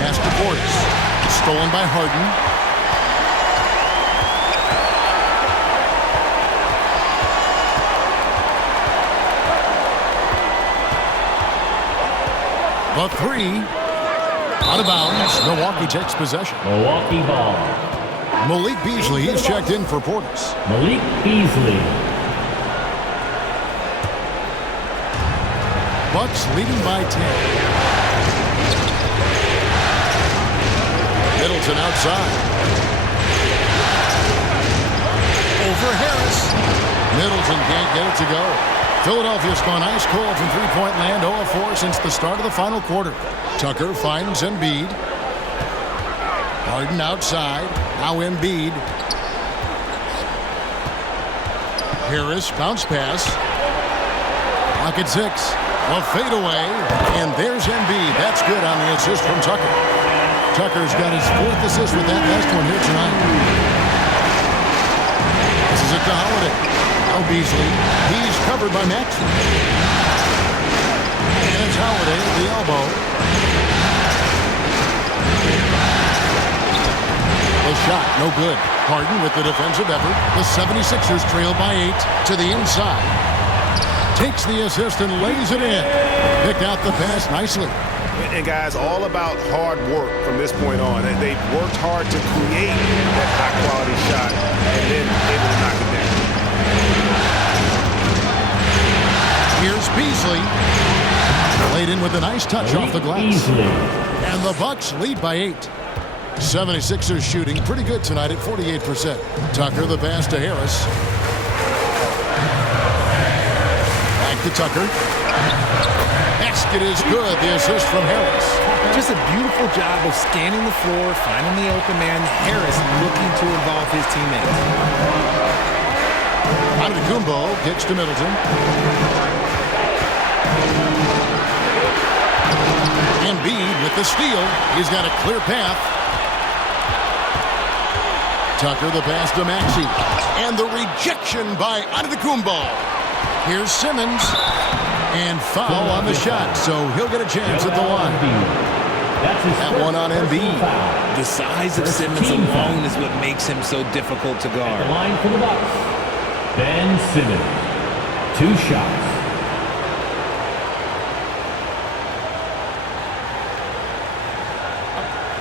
Pass to Portis. Stolen by Harden. The 3 out of bounds. Milwaukee takes possession. Milwaukee ball. Malik Beasley, he's checked in for Portis. Malik Beasley. Bucks leading by 10. Middleton outside. Over Harris. Middleton can't get it to go. Philadelphia's gone ice cold from three-point land, 0 of 4 since the start of the final quarter. Tucker finds Embiid. Harden outside. Now Embiid. Harris, bounce pass. Clock at 6. A fadeaway. And there's Embiid. That's good on the assist from Tucker. Tucker's got his 4th assist with that last one here tonight. This is it to Holiday. Now Beasley. He's Covered by Maxey. And it's Holiday at the elbow. The shot, no good. Harden with the defensive effort. The 76ers trail by 8 to the inside. Takes the assist and lays it in. Picked out the pass nicely. And guys, all about hard work from this point on. They've worked hard to create that high-quality shot and then able to knock it down. Here's Beasley. Laid in with a nice touch off the glass. And the Bucks lead by 8. 76ers shooting pretty good tonight at 48%. Tucker the pass to Harris. Back to Tucker. Basket is good. The assist from Harris. Just a beautiful job of scanning the floor, finding the open man. Harris looking to involve his teammates. Antetokounmpo gets to Middleton. Embiid with the steal. He's got a clear path. Tucker the pass to Maxey. And the rejection by Antetokounmpo. Here's Simmons. And foul on the shot, so he'll get a chance at the line. That one on Embiid. The size of Simmons alone is what makes him so difficult to guard. The line for the Bucks. Ben Simmons. 2 shots.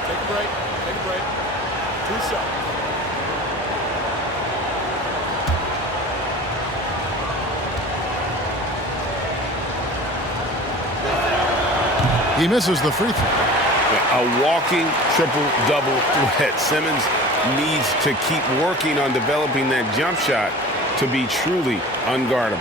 Take a break. Take a break. 2 shots. He misses the free throw. A walking triple-double threat. Simmons needs to keep working on developing that jump shot to be truly unguardable.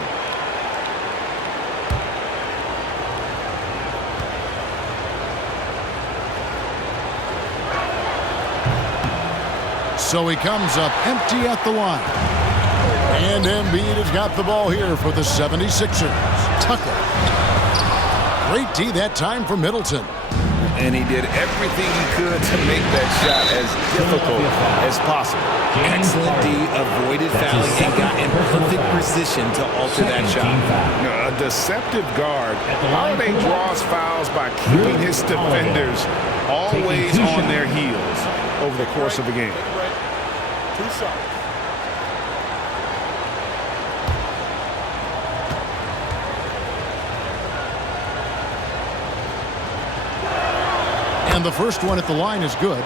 So he comes up empty at the line. And Embiid has got the ball here for the 76ers. Tucker. Great D that time for Middleton. And he did everything he could to make that shot as difficult as possible. Excellent D, avoided fouling, and got in perfect position to alter that shot. A deceptive guard. Holiday draws fouls by keeping his defenders always on their heels over the course of the game. 2 shots. And the first one at the line is good.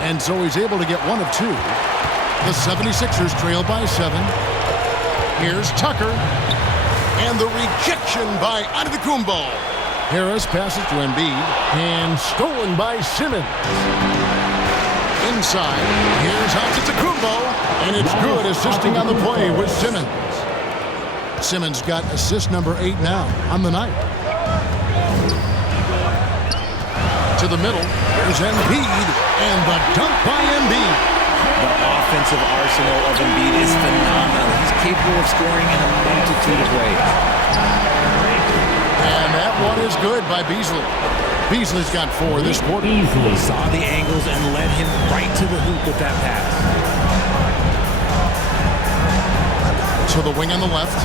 And so he's able to get 1 of 2. The 76ers trail by 7. Here's Tucker. And the rejection by Antetokounmpo. Harris passes to Embiid. And stolen by Simmons. Inside. Here's Antetokounmpo. And it's good, assisting on the play with Simmons. Simmons got assist number 8 now on the night. To the middle. There's Embiid. And the dunk by Embiid. The offensive arsenal of Embiid is phenomenal. He's capable of scoring in a multitude of ways. And that one is good by Beasley. Beasley's got 4 this quarter. Beasley saw the angles and led him right to the hoop with that pass. To the wing on the left.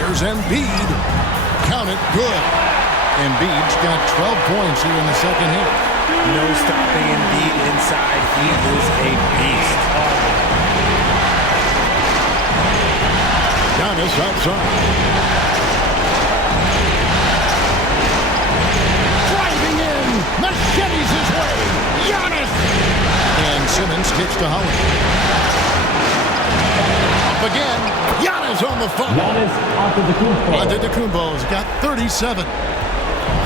Here's Embiid. Count it, good. Embiid's got 12 points here in the second half. No stopping Embiid inside. He is a beast. Giannis outside. Driving in. Machetes his way. Giannis. And Simmons kicks to Holiday. Up again. Giannis on the phone. Giannis Antetokounmpo's got 37.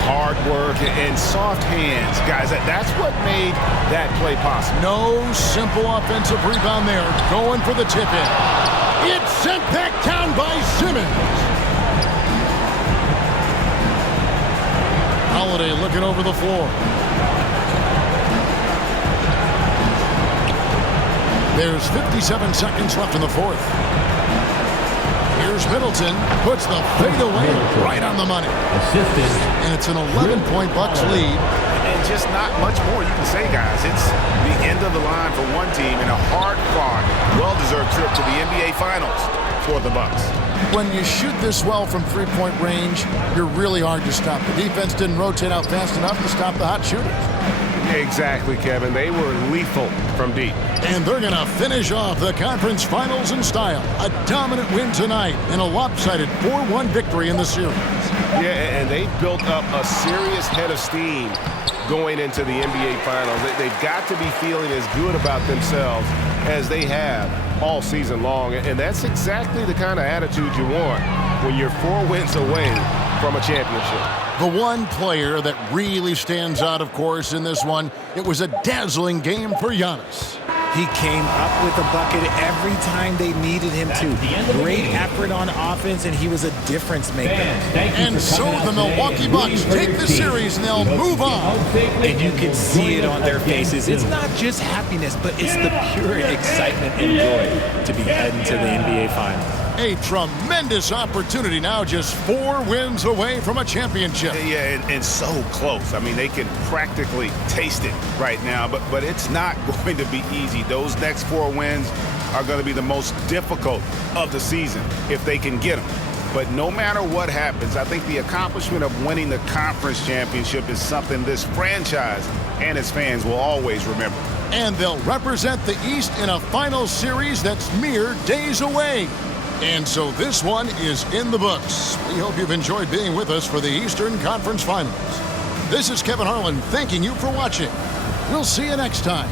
Hard work and soft hands. Guys, that's what made that play possible. No simple offensive rebound there. Going for the tip-in. It's sent back down by Simmons. Holiday looking over the floor. There's 57 seconds left in the fourth. Here's Middleton, puts the fadeaway right on the money. Assisted. And it's an 11-point Bucks lead. And just not much more you can say, guys. It's the end of the line for one team and a hard-fought, well-deserved trip to the NBA Finals for the Bucks. When you shoot this well from three-point range, you're really hard to stop. The defense didn't rotate out fast enough to stop the hot shooters. Exactly, Kevin. They were lethal from deep. And they're going to finish off the conference finals in style. A dominant win tonight and a lopsided 4-1 victory in the series. Yeah, and they built up a serious head of steam going into the NBA Finals. They've got to be feeling as good about themselves as they have all season long. And that's exactly the kind of attitude you want when you're 4 wins away from a championship. The one player that really stands out, of course, in this one, it was a dazzling game for Giannis. He came up with a bucket every time they needed him to. Great effort on offense, and he was a difference maker. And so the Milwaukee Bucks take the series, and they'll move on. And you can see it on their faces. It's not just happiness, but it's the pure excitement and joy to be heading to the NBA Finals. A tremendous opportunity now, just 4 wins away from a championship. Yeah, and so close. I mean, they can practically taste it right now, but it's not going to be easy. Those next 4 wins are going to be the most difficult of the season if they can get them. But no matter what happens, I think the accomplishment of winning the conference championship is something this franchise and its fans will always remember. And they'll represent the East in a final series that's mere days away. And so this one is in the books. We hope you've enjoyed being with us for the Eastern Conference Finals. This is Kevin Harlan thanking you for watching. We'll see you next time.